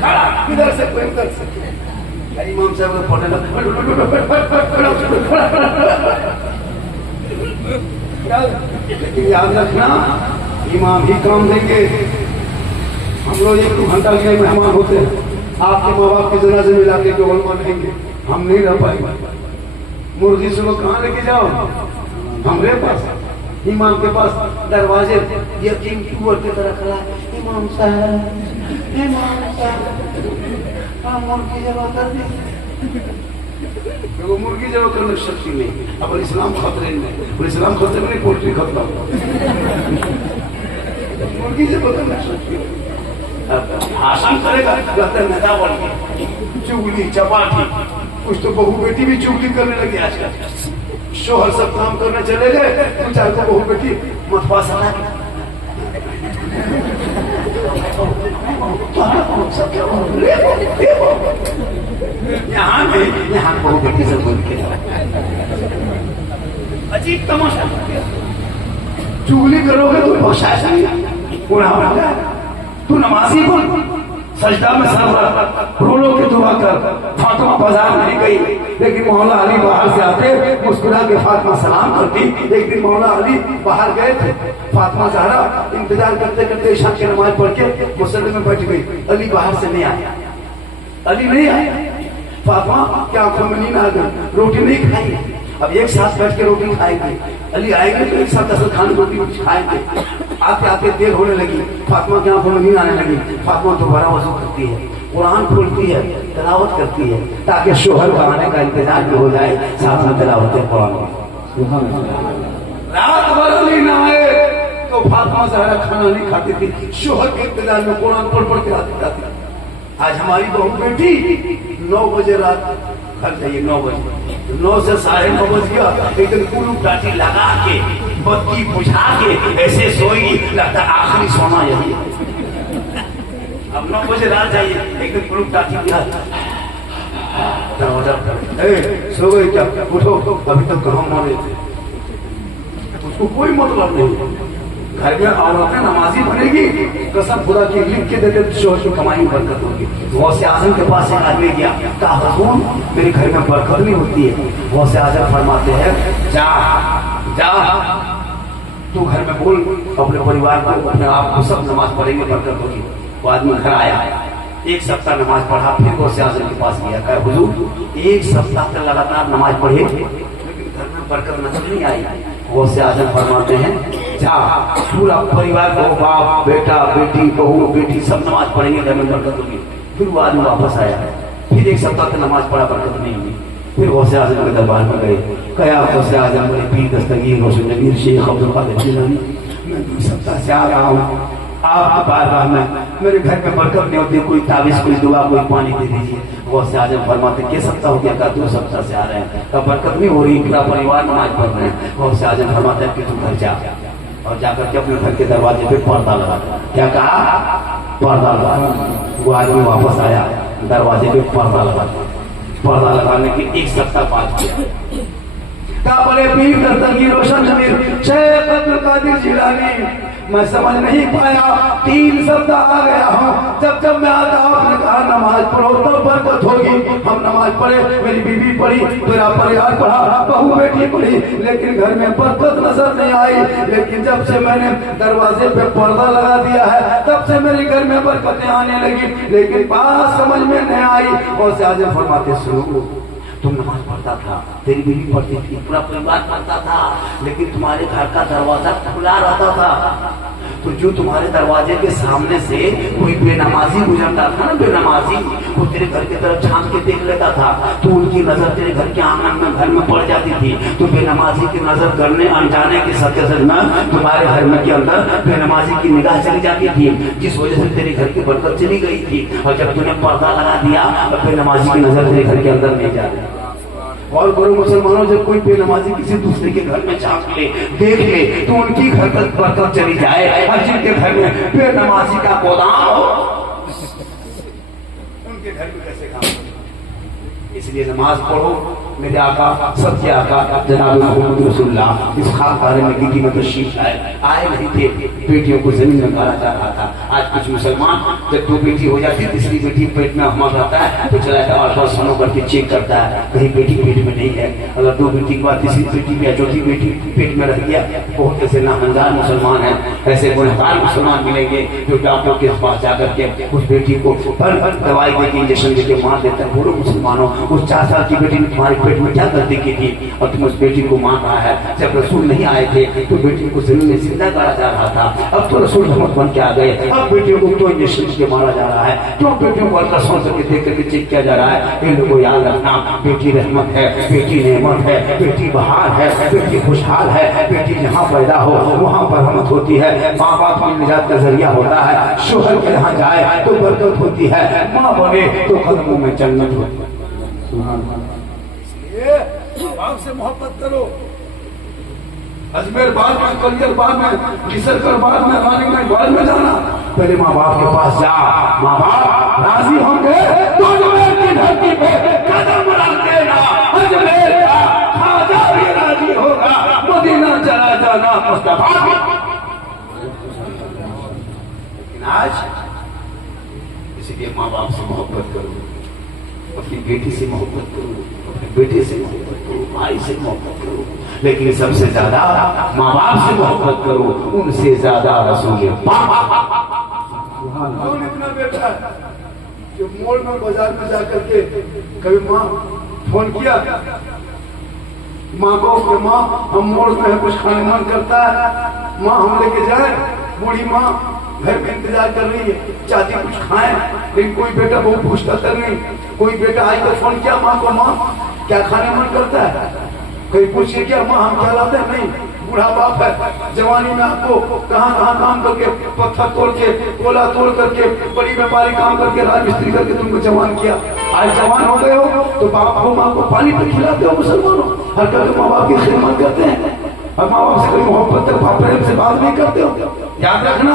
खड़ा इधर से कोई उधर से। इमाम साहब को पढ़ने लेकिन याद रखना, इमाम ही काम देंगे। हम लोग 1-2 घंटा के लिए मेहमान होते हैं, आपके माँ बाप के जनाजे में लाके के उलमा रहेंगे, हम नहीं रह पाएंगे। मुर्गी सुबह कहाँ लेके जाओ, हमरे पास, इमाम के पास दरवाजे यतीम कुंवर की तरह खड़ा है। इमाम साहब, मुर्गी जमा कर दी। वो मुर्गी जमा करने की शक्ति नहीं। अब इस्लाम खतरे में, और इस्लाम खतरे में पोल्ट्री खतरा, मुर्गी जमा करने की शक्ति। भाषण करेगा कहते हैं नेता बन गए, चुगली चपाटी, कुछ तो बहू बेटी भी चुगली करने लगी आजकल। शोहर सब काम करने चले गए, 2-4 को बहू बेटी मतवा सला यहाँ नहीं, यहाँ बहू बेटी से बोल के अजीब तमाशा। चुगली करोगे तो बख्शाया नहीं। तू नमाजी बोल, सजदा में सर रोलो के दुआ कर। फातिमा बाजार नहीं गई, लेकिन मौला अली बाहर से आते मुस्कुरा के फातिमा सलाम करती। एक दिन मौला अली बाहर गए थे, फातिमा ज़हरा इंतजार करते करते ईशा की नमाज पढ़ के मुसल्ले में बैठ गई। अली बाहर से नहीं आया, अली नहीं आया। फातिमा की आंखों में नींद आ गई, रोटी नहीं खाई। अब एक साथ बैठ के रोटी खाएंगे, अली आएंगे तो एक साथ दरअसल खाने रोटी खाएंगे। आते आते देर होने लगी, फातिमा की आंखों में नींद आने लगी। फातिमा दोबारा वजू करती है, कुरान खोलती है, तिलावत करती है, ताकि शोहर का आने का इंतजार भी हो जाए, साथ में तिलावत कुरान। रात भर अली ना आए तो फातिमा ज़हरा खाना नहीं खाती थी, शोहर के इंतजार में कुरान पढ़ के आती जाती। आज हमारी बहू बेटी 9 बजे रात घर जाइए, 9 बजे, 9 से 9:30 बज गया, एकदम कुलू टाटी लगा के बत्ती बुझा के ऐसे सोएगी, लगता आखिरी सोना यही। अब 9 बजे रात जाइए, एकदम कुलू टाटी सो गई क्या, उठो, अभी तक कहाँ मारे थे, उसको कोई मतलब नहीं। घर में औरतें नमाजी बनेगी, कसम खुदा की लिख के देते शोहर की कमाई में बरकत होगी। गौसे आजम के पास एक आदमी गया, कहा हुजूर मेरे घर में बरकत नहीं होती है। गौसे आजम फरमाते हैं जा जा तू घर में बोल अपने परिवार को, अपने आप को सब नमाज पढ़ेंगे बरकत होगी। वो आदमी घर आया, 1 सप्ताह नमाज पढ़ा, फिर गौसे आजम के पास गया, कहा हुजूर 1 सप्ताह तक लगातार नमाज पढ़े लेकिन घर में बरकत नजर नहीं आई। गौसे आजम फरमाते हैं जा पूरा परिवार को, बाप बेटा बेटी बहू बेटी सब नमाज पढ़ेंगे, घर में बरकत होगी। फिर वो आदमी वापस आया, फिर 1 सप्ताह तक नमाज पढ़ा, बरकत नहीं हुई। फिर गौसे आजम के दरबार में गए, कहा गौसे आजम मेरे पीर दस्तगीर गौसे नबी शेख अब्दुल कादिर जिलानी, मैं 2 सप्ताह से आ रहा हूँ आपके बारगाह में, मेरे घर में बरकत नहीं होती, कोई ताबीज कोई दुआ कोई पानी दे दीजिए। गौसे आजम फरमाते के सप्ताह हो गया, कहा 2 सप्ताह से आ रहे हैं, कहा बरकत नहीं हो रही, पूरा परिवार नमाज पढ़ रहे हैं। गौसे आजम फरमाते हैं कि तुम घर जा, और जाकर के अपने घर के दरवाजे पे पर्दा लगा। क्या कहा, पर्दा लगा। वो आदमी वापस आया, दरवाजे पे पर्दा लगा। पर्दा लगाने के 1 सप्ताह बाद किया, बड़े पीर दस्तगीर रोशन जमीर शेख अब्दुल कादिर जिलानी, मैं समझ नहीं पाया, 3 सप्ताह आ गया हूँ। जब मैं आता आपने कहा नमाज पढ़ो तब बरकत होगी। हम नमाज पढ़े, मेरी बीवी पढ़ी, मेरा परिवार पढ़ा, बहू बेटी पढ़ी, लेकिन घर में बरकत नजर नहीं आई। लेकिन जब से मैंने दरवाजे पे पर्दा लगा दिया है, तब से मेरे घर में बरकतें आने लगी, लेकिन बात समझ में नहीं आई। और से आजम फरमाते सुनो, तुम नमाज पढ़ता था, तेरी बीवी पढ़ती थी, पूरा परिवार पढ़ता था, लेकिन तुम्हारे घर का दरवाजा खुला रहता था। तो जो तुम्हारे दरवाजे के सामने से कोई बेनमाजी गुजरता था ना, बेनमाजी, वो तेरे घर की तरफ झांक के देख लेता था, तो उनकी नजर तेरे घर के आंगन में, घर में पड़ जाती थी। तो बेनमाजी की नजर करने अनजाने के सत्य में तुम्हारे घर में के अंदर बेनमाजी की निगाह चली जाती थी, जिस वजह से तेरे घर की बरकत चली गई थी। और जब तूने पर्दा लगा दिया तो बेनमाजी की नजर तेरे घर के अंदर नहीं जा रही। और करो मुसलमानों, जब कोई बेनमाजी किसी दूसरे के घर में झांक ले, देख ले, तो उनकी घर तक बरकत चली जाए। और जिनके घर में बेनमाजी का गोदाम हो, उनके घर में कैसे काम हो? इसलिए नमाज पढ़ो। मेरे आका, सत्य आका जनाब मोहम्मद रसूलुल्लाह इस खानकाने में गिटी में तशरीफ आए नहीं थे। बेटियों को जमीन में गाड़ा जा रहा था। आज कुछ मुसलमान जब 2 बेटी हो जाती, तीसरी बेटी पेट में हमल रहता है तो चला जाता और सुनो करके चेक करता है कहीं बेटी पेट में नहीं है। अगर 2 बेटी के बाद तीसरी बेटी या चौथी बेटी पेट में रह गया, बहुत ऐसे नामंदार मुसलमान है, ऐसे गुनहगार मुसलमान मिलेंगे जो डॉक्टर के पास जाकर के उस बेटी को दवाई देके इंजेक्शन देके मार देता है। बोलो मुसलमानों, उस 4 साल की बेटी ने तुम्हारे पेट में क्या गलती की थी और तुम उस बेटी को मार रहा है? जब रसूल नहीं आए थे तो बेटी को जमीन में जिंदा गाड़ा जा रहा था। अब तो रसूल रहमत बन के आ गए, अब बेटियों को क्यों इंजेक्शन के मारा जा रहा है? क्यों बेटियों को अल्ट्रासाउंड करके देख करके चेक किया जा रहा है? इन लोगों को याद रखना, बेटी रहमत है, बेटी नेमत है, बेटी बहार है, बेटी खुशहाल है। बेटी जहाँ पैदा हो वहाँ पर रहमत होती है। माँ बाप की निजात का जरिया होता है। शोहर के यहाँ जाए तो बरकत होती है, माँ बने तो कदमों में जन्नत होती है। बाप से मोहब्बत करो। अजमेर बाद में, कलियर बाद में, किसरकर बाद में, रानीगंज बाद में जाना। पहले माँ बाप के पास जा। माँ बाप राजी होंगे तो अजमेर की धरती पे कदम रख देना। अजमेर का खाजा भी राजी होगा, मदीना चला जाना मुस्तफा। लेकिन आज इसलिए माँ बाप से मोहब्बत करो, अपनी बेटी से मोहब्बत करो, अपने बेटे से मोहब्बत करो, भाई से मोहब्बत करो, लेकिन सबसे ज्यादा माँ बाप से मोहब्बत करो, उनसे ज्यादा रसूल पाक। कौन इतना बेटा है जो मोड़ में बाजार में जाकर के कभी माँ फोन किया माँ को, माँ हम मोड़ में है, कुछ खाने मन करता है, माँ हम लेके जाए? बूढ़ी माँ घर पे इंतजार कर रही है, चाहती कुछ खाएं, लेकिन कोई बेटा बहुत पूछता तक नहीं। कोई बेटा आई तो फोन किया माँ को, माँ क्या खाने मन करता है? कहीं पूछिए क्या माँ हम क्या लाते हैं? नहीं, बूढ़ा बाप है, जवानी में आपको कहाँ कहाँ काम करके, पत्थर तोड़ के, कोला तोड़ करके, बड़ी व्यापारी काम करके, राजमिस्त्री करके तुमको जवान किया। आज जवान हो गए हो तो बाप को, माँ को पानी पे खिलाते हो। मुसलमानों हर कभी माँ बाप की खिदमत करते हैं और माँ बाप से कोई मोहब्बत प्रेम से बात नहीं करते हो। याद रखना,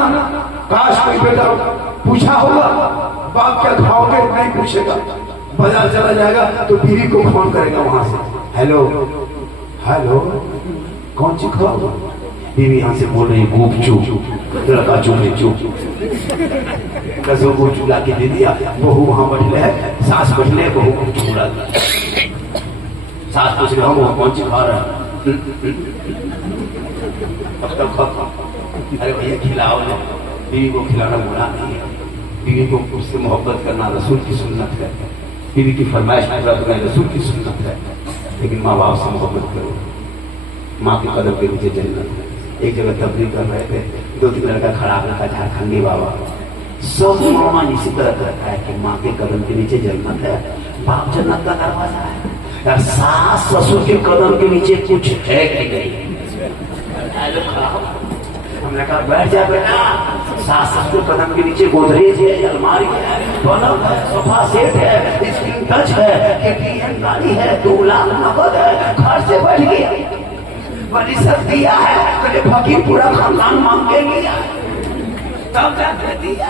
काश कोई बेटा पूछा होगा बाप क्या खाओगे, नहीं पूछेगा। बाजार चला जाएगा तो बीवी को फोन करेगा वहां से, हेलो हेलो कौन सी खाओ? बीवी यहाँ से बोल रही है गुप चुप, लड़का चुप चुप, कसो को चुला के दे दिया। बहू वहां बैठे है, सास बैठे, बहू को चुला दिया। सास पूछ रहे हो कौन सी खा रहा है? अब तक खा। अरे भैया खिलाओ ना। बीवी को खिलाना बुरा नहीं है, बीवी को उससे मोहब्बत करना रसूल की सुन्नत है, बीवी की फरमाइश पूरा करना रसूल की सुन्नत है। लेकिन माँ बाप से मोहब्बत करो, माँ के कदम के नीचे जन्नत है। एक जगह तबलीग कर रहे थे, 2-3 लड़का खड़ा रखा, झारखंडी बाबा। सब मुसलमान इसी तरह करता है कि माँ के कदम के नीचे जन्नत है, बाप जन्नत का दरवाजा है। यार सास ससुर के कदम के नीचे कुछ है कि नहीं? हमने कहा बैठ जा बेटा, सास ससुर कदम के नीचे गोदरेज है, अलमारी है, पलंग है, सोफा सेट है, स्क्रीन टच है, KTM गाड़ी है, 2 लाख नकद है, घर से बैठ गया, बड़ी सब दिया है, कभी फकीर पूरा खानदान मांग के लिया, तब जाके दिया।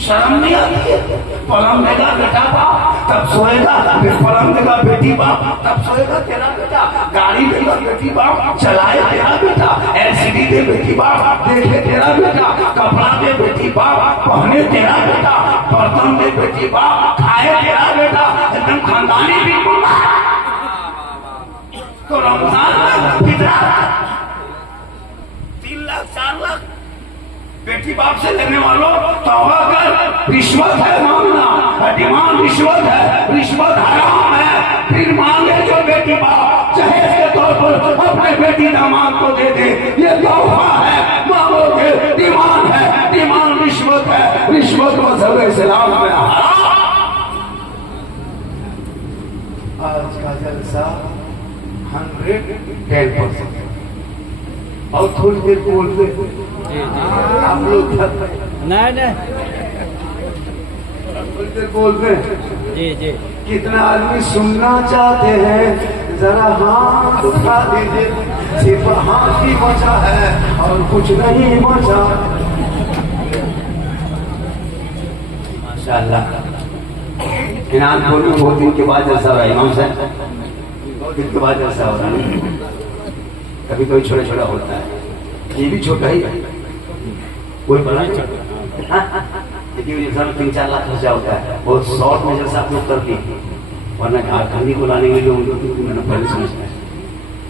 शर्म नहीं आती है? पलंग देगा बेटा बाप तब सोएगा, फिर पलंग देगा बेटी बाप तब सोएगा तेरा बेटा, गाड़ी देगा बेटी बाप चलाए तेरा बेटा, LCD दे बेटी बाप देखे तेरा बेटा, कपड़ा दे बेटी बाप पहने तेरा बेटा, बर्तन दे बेटी बाप खाए तेरा बेटा, एकदम खानदानी भी बोला। तो रमजान में कितना 3 लाख 4 लाख बेटी बाप से लेने वालों तौबा कर, रिश्वत है मांगना, डिमांड रिश्वत है, रिश्वत हराम है। फिर मांगे जो बेटी बाप जहेज के तौर पर अपने बेटी दामाद को दे दे, ये तोहफा है, मांगोगे ईमान है, ईमान रिश्वत है, रिश्वत मजहब इस्लाम में हराम। आज का जलसा 110%। और थोड़ी देर बोलते आप लोग नहीं थोड़ी देर बोलते जी कितना आदमी सुनना चाहते हैं, जरा हाथ उठा दीजिए। सिर्फ हाथ ही बचा है और कुछ नहीं बचा। माशाअल्लाह। इनामपुर में 2 दिन के बाद जलसा हो रहा है इमाम साहब, 2 दिन के बाद जलसा हो रहा है। कभी कोई छोटा छोटा होता है, ये भी छोटा ही है, कोई बड़ा नहीं छोटा। लेकिन जलसा में 3-4 लाख खर्चा होता है, बहुत शॉर्ट में जलसा आप लोग करती है, वरना झारखंडी को लाने के लिए मैंने पहले समझता है।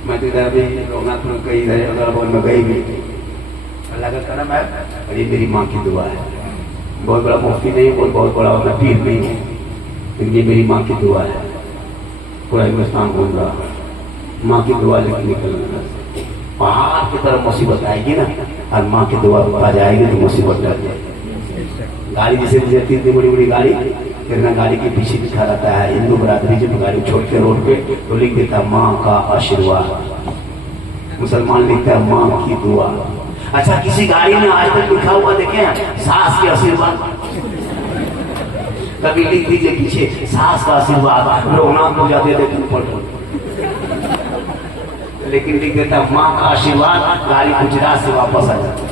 मैं तो इधर भी लोगनाथ में कई इधर अगर बोल में गई भी, अल्लाह का करम है और ये मेरी माँ की दुआ है। बहुत बड़ा मुफ्ती नहीं, बहुत बड़ा मैं पीर नहीं हूँ, लेकिन ये मेरी माँ की दुआ है। पूरा हिंदुस्तान घूम रहा, माँ की दुआ लेकर निकलना। पहाड़ की तरफ मुसीबत आएगी ना और माँ की दुआ आ जाएगी तो मुसीबत डर जाएगी। गाड़ी जैसे गुजरती इतनी बड़ी बड़ी गाड़ी, फिर ना गाड़ी के पीछे लिखा रहता है हिंदू बरादरी जब गाड़ी छोड़ के रोड पे तो लिख देता है माँ का आशीर्वाद। मुसलमान लिखता है माँ की दुआ। अच्छा, किसी गाड़ी में आज तक लिखा हुआ देखे सास के आशीर्वाद? कभी लिख दीजिए पीछे सास का आशीर्वाद, लोग नाम को जाते थे ऊपर, लेकिन लिख देता माँ का आशीर्वाद, गाड़ी गुजरात से वापस आ जाती।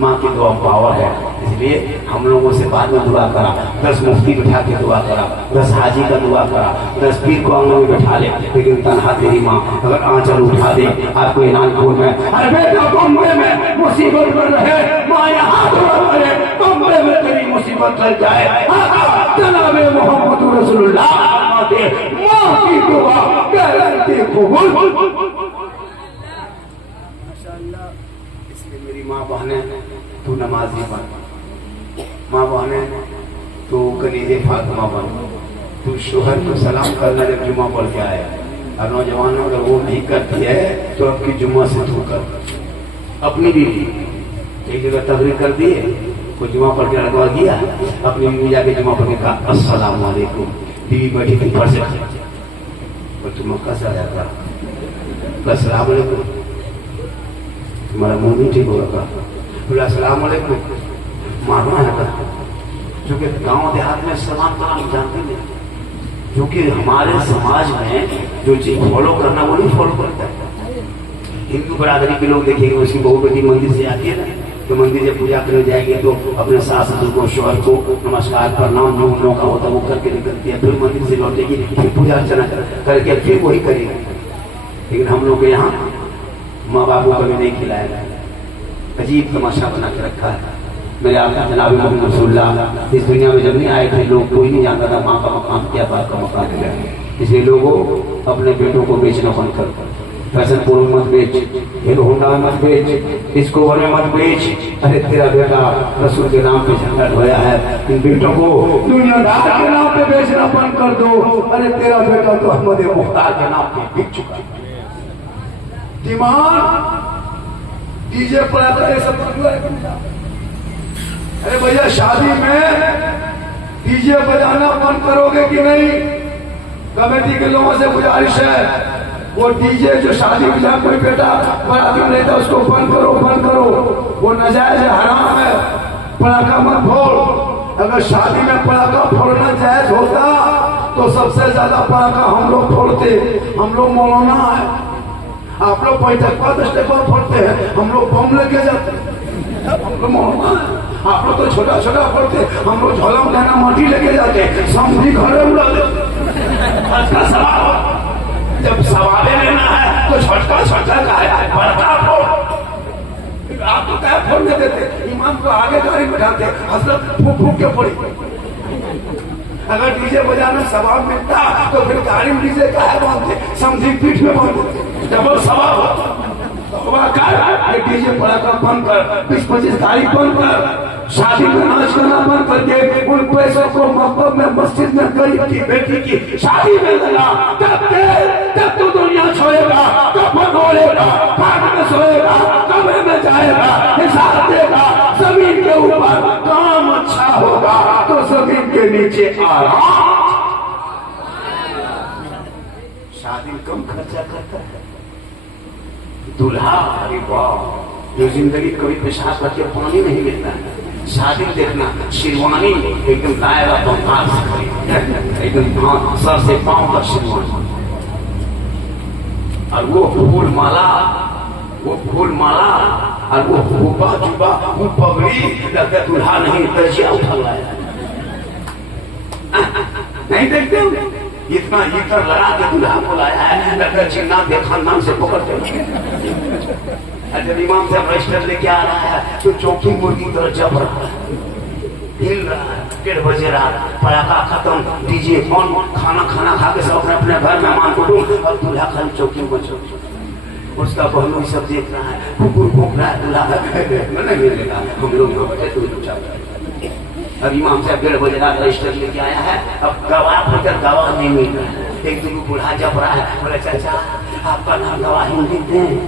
माँ की दुआ पावर है, इसलिए हम लोगों से बाद में दुआ करा, 10 मुफ्ती बिठा के दुआ करा, 10 हाजी का दुआ करा, 10 पीर को आंगन में बैठा ले, लेकिन तनहा तेरी माँ अगर आंचल उठा दे आपको इनामपुर में, अरे बेटा बम्बे में मुसीबत कर रहे, माँ यहाँ दुआ करे, बम्बे में तेरी मुसीबत चल जाए। जनाबे मोहम्मद रसूलुल्लाह माँ की दुआ गारंटी कबूल। इसलिए मेरी माँ बहने, तू नमाजी बन, माँ बहने तू कनीजे फातिमा बन, तू शोहर को सलाम करना जब जुम्मा पढ़ के आए। और नौजवान अगर वो नहीं करती है तो आपकी जुम्मा से तू कर। अपनी बीवी एक जगह तकरीर कर दी है, कोई जुम्मा पढ़ के लगवा दिया, अपनी बीवी जाके जुम्मा पढ़ के कहा अस्सलाम वालेकुम, बीवी बैठी थी फर्ज और तुम कैसा जाता अस्सलाम वालेकुम, तुम्हारा मुंह नहीं ठीक होगा, बोला अस्सलाम वालेकुम, मारना है का। क्योंकि गांव देहात में सलाम कलाम जानते नहीं, क्योंकि हमारे समाज में जो चीज फॉलो करना वो नहीं फॉलो करता है। हिंदू बरादरी के लोग देखेंगे, उसकी बहू बेटी मंदिर से आती है ना, तो मंदिर से पूजा करने जाएंगे तो अपने सास ससुर को शोहर को नमस्कार प्रणाम जो मौका होता है वो करके निकलती है, फिर मंदिर से लौटेगी, फिर पूजा अर्चना करके फिर वही करेगी। लेकिन हम लोग के यहाँ माँ बाप को कभी नहीं खिलाया गया, अजीब तमाशा बना के रखा है। मेरे आका जनाब मोहम्मद रसूलुल्लाह इस दुनिया में जब नहीं आए थे, लोग कोई नहीं जानता था माँ का मकान क्या, बाप का मकान क्या। इसलिए लोगों अपने बेटों को बेचना बंद कर, फैशन प्रो मत बेच, हीरो होंडा मत बेच, इसको में मत बेच। अरे तेरा बेटा रसूल के नाम पे झंडा ढोया है, इन बेटों को दुनियादार के नाम पे बेचना बंद कर दो। अरे तेरा बेटा तो अहमद मुख्तार के नाम पे बिक चुका है। दिमाग डीजे पर करे सब। अरे भैया शादी में डीजे बजाना बंद करोगे कि नहीं? कमेटी के लोगों से गुजारिश है, वो डीजे जो शादी ब्याह कोई बेटा बराती में लेता उसको बंद करो, बंद करो, वो नाजायज है, हराम है। पटाखा मत फोड़। अगर शादी में पटाखा फोड़ना जायज होता तो सबसे ज्यादा पटाखा हम लोग फोड़ते। हम लोग मौलाना है, आप लोग पैठकवा 10 टका फोड़ते हैं, हम लोग बम लेके जाते हैं। हम लोग मौलाना है, आप लोग तो छोटा छोटा फोड़ते, हम लोग झोला में लेना माटी लेके जाते, समझी घरे उड़ा देते। जब सवाले लेना है तो छोटा छोटा का है, बड़का फोड़। आप तो क्या फोड़ने देते, इमाम को आगे गाड़ी बैठाते, हजरत फूक फूक के फोड़ी। अगर डीजे बजाना सवाब मिलता तो फिर गाड़ी में डीजे का है बांधते, समझी पीठ में बांधते, डबल सवाब होता। डीजे पटाखा बंद कर, 20-25 गाड़ी बंद कर, शादी में नाच करना बंद करके उन पैसों को मकबूल में मस्जिद में गरीब की बेटी की शादी में लगा, तब तो दुनिया सोएगा, कफन ओढ़ेगा, खाट में सोएगा, कमरे में जाएगा, हिसाब देगा। जमीन के ऊपर काम अच्छा होगा तो जमीन के नीचे आराम। शादी कम खर्चा करता है दूल्हा। अरे वाह, जो जिंदगी कभी पेशाब करके पानी नहीं लेता है। शादी देखना, शेरवानी एकदम लाएगा तो हाथ से खरीद, एकदम हाँ सर से पांव तक शेरवानी। और वो फूल माला और वो हुबा जुबा, वो पगड़ी, लगता दूल्हा नहीं तजिया उठा लाया। नहीं देखते हो इतना इतर लड़ा के दूल्हा को लाया है, लगता चिन्ना देखा नाम से पकड़ के। जब इमाम साहब रजिस्टर लेके आ रहा है तो चौकी मुर्गी की तरह जब रहा है, हिल रहा है। 1:30 बजे रात, पटाखा खत्म, डीजे ऑन, खाना खा के सब अपने अपने घर मेहमान को ढूंढ, और दूल्हा खाली चौकी में उसका बहनों सब देख रहा है, कुकुर भूख रहा है, दूल्हा नहीं मिलेगा। हम लोग अब इमाम साहब 1:30 बजे रात रजिस्टर लेके आया है। अब गवाह खोजकर गवाह नहीं मिल रहा है। एक दूल्हा बूढ़ा जब रहा है, बोले चाचा आपका नाम गवाही नहीं देते हैं,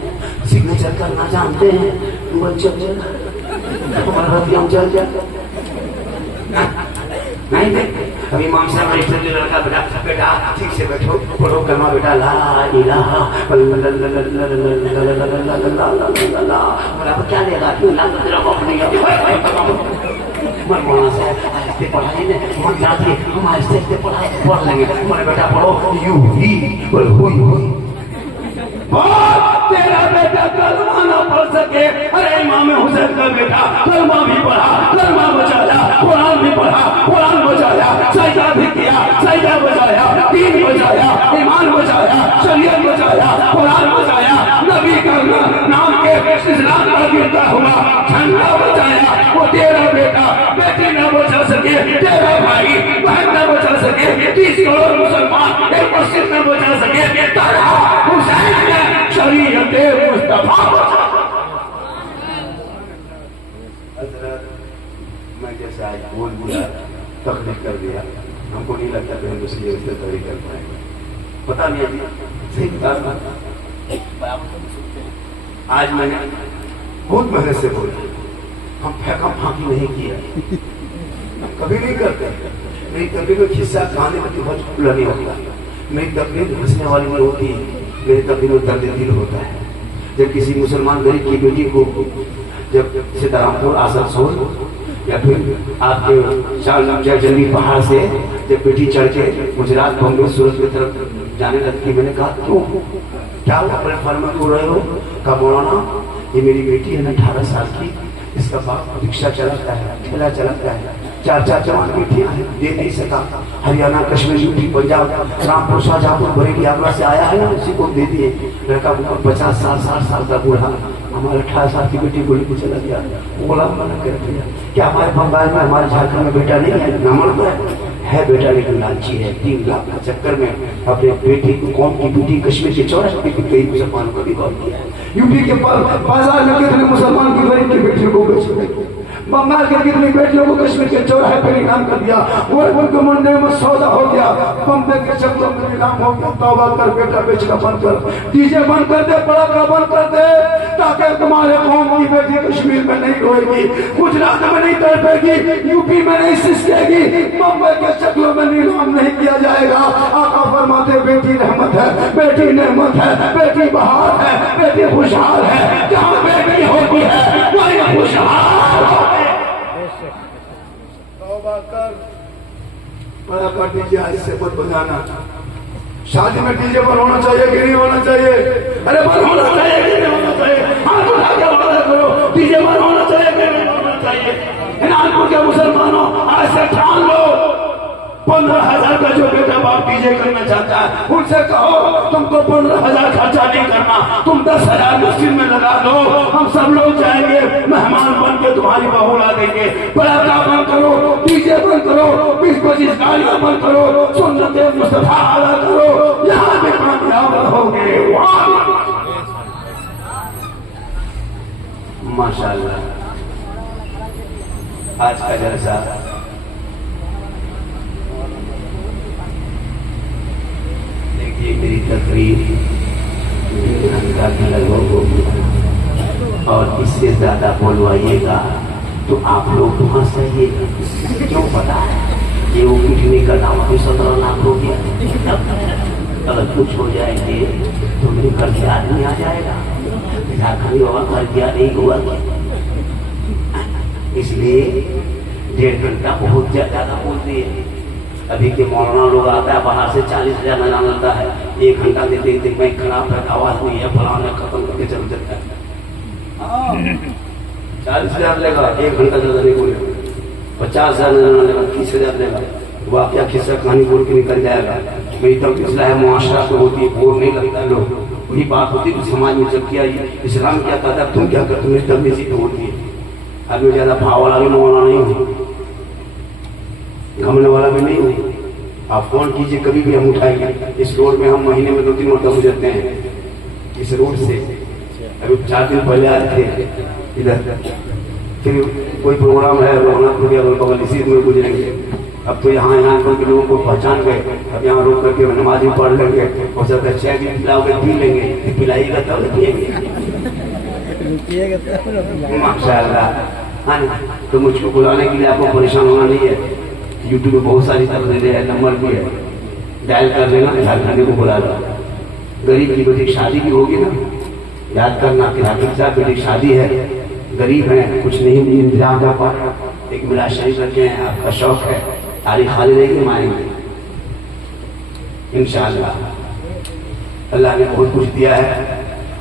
सिग्नेचर करना जानते हैं? हम चल नहीं देखते। अभी इमाम साहब रजिस्टर ले लड़का, बेटा ठीक से बैठो, पढ़ो कलमा बेटा, ला इलाहा क्या लेगा, क्यों ला मौलाना साहब आहिस्ते पढ़ाई ने मन जाती है, हम आहिस्ते पढ़ाई पढ़ लेंगे। तुम्हारे बेटा पढ़ो यू ही हुई। तेरा बेटा कलमा ना पढ़ सके, अरे इमाम हुसैन का बेटा कलमा भी पढ़ा, कलमा बचाया, कुरान भी पढ़ा, कुरान बचाया, सजदा भी किया, सजदा बचाया, दीन बचाया, ईमान बचाया, शरीयत बचाया, कुरान बचाया, नबी का नाम के इस्लाम का गिरता हुआ झंडा बचाया। वो तेरा बेटा बेटी न बचा सके, तेरा भाई बहन न बचा सके, 30 करोड़ मुसलमान एक मस्जिद न बचा सके, तेरा हुसैन ने शरीयत मुस्तफा। मैं जैसे आज बोल दिया, तकलीफ कर दिया, हमको नहीं लगता कि हम दूसरी उससे तरी कर पाएंगे। पता नहीं अभी सही बता। आज मैंने बहुत मेहनत से बोला, हम फेंका फांकी नहीं किया, कभी नहीं करते। मेरी तकलीफ में खिस्सा कहानी में बहुत खुला नहीं होता। मेरी तकलीफ हंसने वाली नहीं होती, मेरी तकलीफ में दर्द दिल होता है। जब किसी मुसलमान गरीब की बेटी को जब सीतारामपुर आसनसोल या फिर आपके जंगली पहाड़ से जब बेटी चढ़ के गुजरात बॉम्बे सूरत की तरफ जाने लगती, मैंने कहा क्यों, क्या हुआ, प्लेटफॉर्म में बोल रहे हो? कहा मौलाना ये मेरी बेटी है ना 18 साल की, इसका बाप रिक्शा चलाता है, ठेला चलाता है, 4 जवान बेटियां हैं, दे नहीं सका। हरियाणा, कश्मीर, यूपी, पंजाब, रामपुर, शाहजहांपुर, बरेली, आगरा से आया है ना, उसी को दे दिए। लड़का 50 साल 60 साल का बूढ़ा हमारे 18 साल की बेटी को लेकर चला गया, बोला मना कर दिया। क्या हमारे बंगाल में, हमारे झारखंड में बेटा नहीं है? नामर्द है बेटा, लेकिन लालची है। 3 लाख का चक्कर में अपने बेटी को, कौम की बेटी कश्मीर के 64 की कई मुसलमानों को भी कॉल किया है। यूपी के बाजार में कितने मुसलमान की गरीब की बेटियों को बेच, बंगाल के कितनी बेटियों को कश्मीर के चौराहे पर निकाम कर दिया। वो उनके मुंडे में सौदा हो गया, बम्बे के चक्रों में निकाम हो गया। तौबा कर, बेटा बेचना बंद कर, डीजे बंद कर दे, पड़ाका बंद कर दे, ताकि तुम्हारे कौम की बेटी कश्मीर में नहीं रोएगी, गुजरात में नहीं तड़पेगी, यूपी में नहीं सिसकेगी, बम्बे के चक्रों में नीलाम नहीं किया जाएगा। आका फरमाते बेटी रहमत है, बेटी नेमत है, बेटी बहार है, बेटी खुशहाल है। जहाँ बेटी होती है वही खुशहाल होती है। बड़ा कर दीजिए, आज से मत बजाना। शादी में डीजे पर होना चाहिए कि नहीं होना चाहिए? अरे पर होना चाहिए कि नहीं होना चाहिए? हाथ उठा के वादा करो, डीजे पर होना चाहिए कि नहीं होना चाहिए? नागपुर के मुसलमानों आज से ठान लो, 15,000 का जो बेटा बाप डीजे करना चाहता है उनसे कहो तुमको 15,000 खर्चा नहीं करना, तुम 10,000 मस्जिद में लगा दो, हम सब लोग जाएंगे, मेहमान बन के तुम्हारी बहू ला देंगे। पटाखा बंद करो, डीजे बंद करो, 20-25 गाड़ियां बंद करो, सुन्नते मुस्तफा अदा करो, यहाँ भी कामयाब रहोगे। माशाअल्लाह आज का जलसा देखिए, मेरी तकरीर इससे ज्यादा बोलवाइएगा तो आप लोग तो हंस जाइएगा। क्यों पता है ये वो किडनी का दाम अभी 17 लाख हो गया। अगर कुछ हो जाएंगे तो मेरे घर के आदमी आ जाएगा, झारखंडी बाबा घर क्या नहीं हुआ। इसलिए 1.5 घंटा बहुत ज्यादा बोलती है। अभी के मौलाना लोग आता है बाहर से 40,000 महीना मिलता है, 1 घंटा देते देते मैं खराब है, आवाज नहीं है, फलाना खत्म करके चल जाता है। 40,000 लेगा, 1 घंटा ज्यादा नहीं बोलेगा। 50,000 लेगा, 30,000 लेगा, वो आप क्या किस्सा कहानी बोल के निकल जाएगा। मेरी तो पिछला है मुआशरा तो होती है, बोर नहीं लगता है लोग। वही बात होती है समाज में जब किया इस्लाम क्या कहता है, तुम क्या करते हो, तमीजी तो होती है। आदमी ज्यादा भाव वाला भी मौलाना नहीं हो, घमने वाला भी नहीं हो। आप फोन कीजिए कभी भी हम उठाएंगे। इस रोड में हम महीने में 2-3 मरतबा गुजरते हैं इस रोड से। अभी 4 दिन पहले आए थे इधर, फिर कोई प्रोग्राम है रघुनाथपुर गया, बगल इसी में गुजरेंगे। अब तो यहाँ के लोगों को पहचान गए, अब यहाँ रोक करके नमाज भी पढ़ लेंगे। हो सकता है चाय भी पिलाओगे, पी लेंगे, पिलाइएगा तब पिएंगे माशाअल्लाह। तो मुझको बुलाने के लिए आपको परेशान होना नहीं है। यूट्यूब में बहुत सारी तरह नंबर भी है, डायल कर लेना, झारखंडी को बुला लो। गरीब की बेटी शादी भी होगी ना, याद करना कि हाकिम साहब बेटी शादी है, गरीब है, कुछ नहीं इंतजाम कर पा रहा, एक मिला शरीफ रखे हैं, आपका शौक है, तारीख खाली रहेगी मारेंगे इंशाअल्लाह। अल्लाह ने बहुत कुछ दिया है,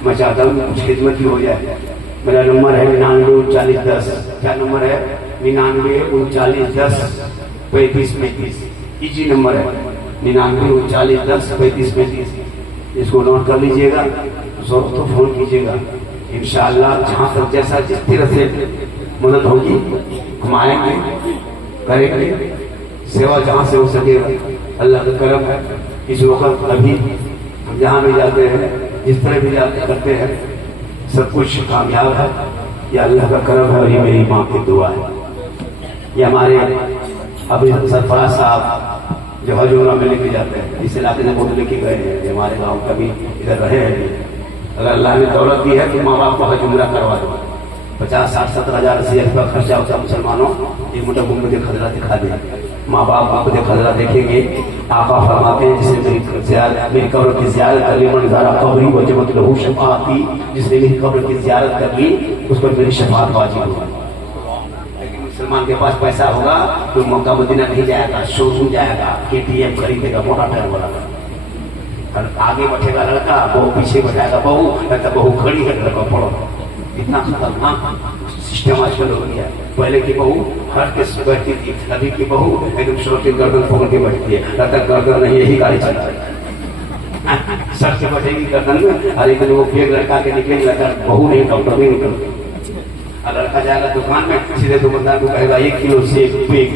मैं चाहता हूँ कुछ खिदमत भी हो जाए। मेरा नंबर है 993910। क्या नंबर है? 993910 3535। इजी नंबर है 993910 3535। इसको नोट कर लीजिएगा, जरूर तो फोन कीजिएगा। इंशाअल्लाह जहाँ तक जैसा जिस तरह से मदद होगी हम आएंगे, करेंगे सेवा जहाँ से हो सकेगा। अल्लाह का करम है, इस वक्त अभी हम जहाँ भी जाते हैं, जिस तरह भी जाते करते हैं, सब कुछ कामयाब है। यह अल्लाह का करम है और ये मेरी माँ की दुआ है। ये हमारे अभी सरफराज साहब जो हज उम्रा में लेके जाते हैं, इस इलाके से बहुत लेके गए हैं, हमारे गाँव कभी इधर रहे हैं। अगर अल्लाह ने दौलत दी है तो माँ बाप को हज उम्रा करवा दो। 50, 60, 70 हजार 80,000 का खर्चा होता है मुसलमानों। एक मोटा गुम्बद खजरा दिखा दे, माँ बाप आपको खजरा देखेंगे। आका फरमाते हैं जिसने मेरी कब्र की ज़ियारत कर ली, मंज़ारा कब्री वजबत लहू शफ़ाअती, जिसने मेरी कब्र की ज़ियारत कर ली उस पर मेरी शफ़ाअत वाजिब होगी। लेकिन मुसलमान के पास पैसा होगा तो मक्का मदीना नहीं जाएगा, शोरूम जाएगा, KTM खरीदेगा, मोटा टायर वाला। आगे बैठेगा लड़का, बहू पीछे बैठाएगा बहू, लगता बहू खड़ी है, लड़का पड़ो। इतना खतरनाक सिस्टम आजकल हो गया। पहले की बहू हट के बैठती थी, अभी की बहू एकदम शोर गर्दन पकड़ के बैठती है, लगता गर्दन नहीं यही गाड़ी चलता है। सर से बैठेगी गर्दन में, और एक वो फेंक लड़का के निकलेगी, लगता बहू नहीं डॉक्टर नहीं निकलती। और लड़का जाएगा दुकान में, सीधे दुकानदार को कहेगा 1 किलो सेब पेग।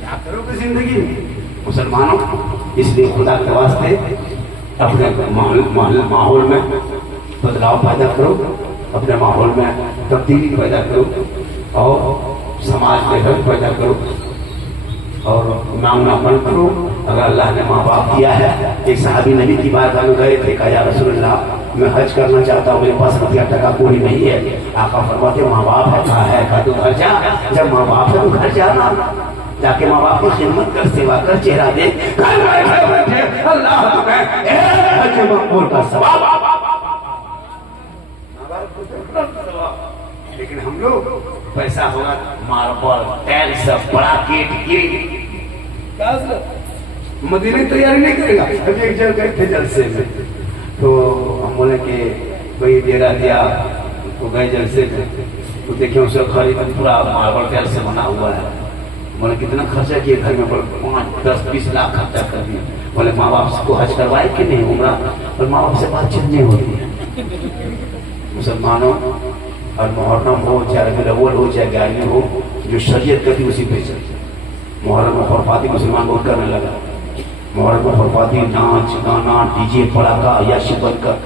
क्या करोगे जिंदगी में मुसलमानों? इसलिए खुदा के वास्ते अपने माहौल में बदलाव पैदा करो, अपने माहौल में तब्दीली पैदा करो और समाज में हक पैदा करो और मांगना बंद करो। अगर अल्लाह ने माँ बाप दिया है, एक सहाबी नबी की बात में गए थे, कहा या रसूलल्लाह मैं हज करना चाहता हूँ, मेरे पास रुपया टका कोई नहीं है। आका फरमाते माँ बाप है, कहा है, कहा तो घर जा। जब माँ बाप है तो घर जाना, जाके माँ बाप की खिदमत कर, सेवा कर, चेहरा दे, अल्लाह मकबूल का सवाब। लेकिन हम लोग पैसा होगा मार्बल टाइल सब बड़ा गेट मदीने तैयारी नहीं करेगा। अभी एक जगह गए थे जलसे में, तो हम बोले कि भाई डेरा दिया तो गए जलसे में, तो देखिए उसका खरीद पूरा मार्बल टाइल से बना हुआ है। बोले कितना खर्चा किए घर में? 5, 10, 20 लाख खर्चा कर दिया। बोले माँ बाप को हज करवाए कि नहीं उम्रा? और माँ बाप से बातचीत नहीं होती है। मुसलमानों और मुहर्रम हो चाहे रबीउल अव्वल हो चाहे 11वीं हो, जो शरीयत कहती उसी पे चलते। मुहर्रम में खुरफाती मुसलमान बहुत करने लगा। मुहर्रम में खुरफाती नाच गाना डीजे पड़ाका याशी बनकर,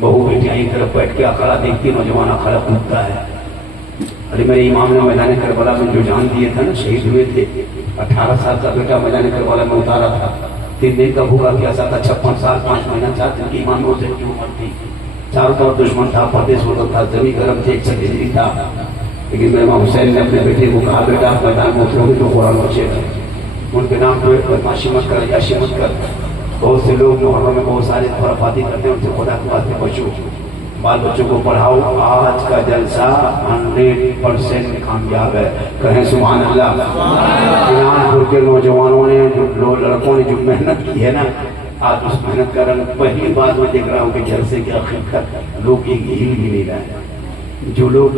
बहू बेटियां एक तरफ बैठ के अखाड़ा देखती, नौजवान अखाड़ा कूदता है। अरे मेरे इमाम ने मैदान करबला में जो जान दिए थे ना, शहीद हुए थे, 18 साल का बेटा मैदान करबला में उतारा था। 3 दिन का भूखा प्यासा था, 56 साल 5 महीना 4 दिन की इमाम हुसैन की उम्र थी। चारों तरफ दुश्मन था, परदेश होता था, जमीन गर्म थी, एक सदी था। लेकिन मेरे इमाम हुसैन ने अपने बेटे को कहा, बेटा आप मैदान में उतरोगे तो कुरान बचेगा, उनके नाम पर बदमाशी मत कर, याशी मत कर। बहुत से लोग मुहर्रम में बहुत सारे खुराफाती करते हैं, उनसे खुदा के वास्ते बचो, बाल बच्चों को पढ़ाओ। आज का जलसा 100% कामयाब है, कहें सुभान अल्लाह। ईरानपुर के नौजवानों ने, जो लड़कों ने जो मेहनत की है ना, आज उस मेहनत का रंग पहली बार मैं देख रहा हूँ कि जलसे की हकीकत लोग एक हिल भी नहीं रहे। जो लोग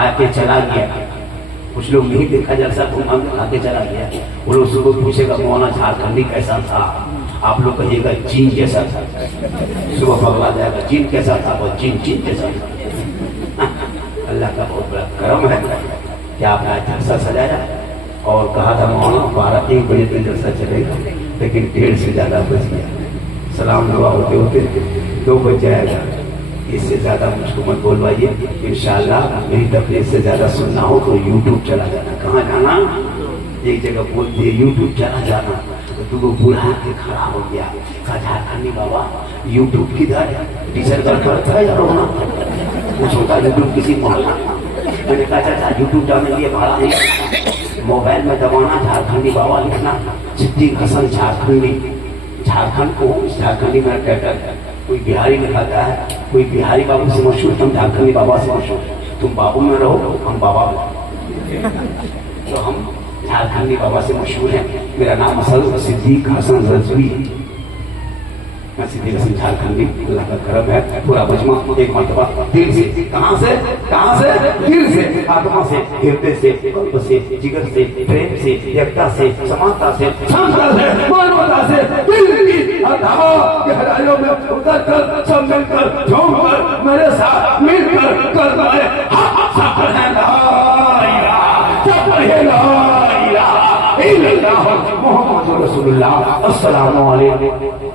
आके चला गया, कुछ लोग नहीं देखा जलसा, तो हम आके चला गया, वो लोग सुबह पूछेगा मौलाना झारखंडी कैसा था, आप लोग कहिएगा चीन कैसा था। सुबह पगला जाएगा, चीन कैसा था, वो चीन कैसा था। अल्लाह का बहुत बड़ा करम है कि आपने आज जलसा सजाया। और कहा था मौलाना 12-1 बजे तक जलसा चलेगा, लेकिन 1:30 से ज्यादा बच गया। सलाम दुआ होते होते 2 बज जाएगा। इससे ज्यादा मुझको मत बोलवाइए। इंशाल्लाह मेरी तकलीफ से ज्यादा सुनना हो तो यूट्यूब चला जाना। कहाँ जाना? एक जगह बोल दिए यूट्यूब चला जाना, तो तू बुढ़ा के खड़ा हो गया। कहा झारखंडी बाबा यूट्यूब किधर है? टीचर का करता है या रोना? पूछूंगा यूट्यूब किसी मोहल्ला। मैंने कहा चाचा यूट्यूब डालने के लिए भाड़ा नहीं, मोबाइल में दबाना झारखंडी बाबा लिखना, सिद्दीक हसन झारखंडी, झारखंड को झारखंडी में टाइटल है। कोई बिहारी में खाता है, कोई बिहारी बाबू से मशहूर, तुम झारखंडी बाबा से मशहूर, तुम बाबू में रहो हम बाबा में, तो हम झारखंडी बाबा से मशहूर है। मेरा नाम असल सिद्दीक हसन रजवी है, मैं सिद्दीक हसन झारखंडी। अल्लाह का करम है, पूरा मजमा एक मरतबा दिल से, कहाँ से? दिल से, आत्मा से, हृदय से, कल्ब से, जिगर से, प्रेम से, एकता से, समानता से, क्षमता से, मानवता से, दिल की अथाह गहराइयों में उतर कर, सब मिलकर, झूम कर, मेरे साथ मिलकर कर पाए मोहम्मद रसूलुल्लाह। अस्सलामु अलैकुम।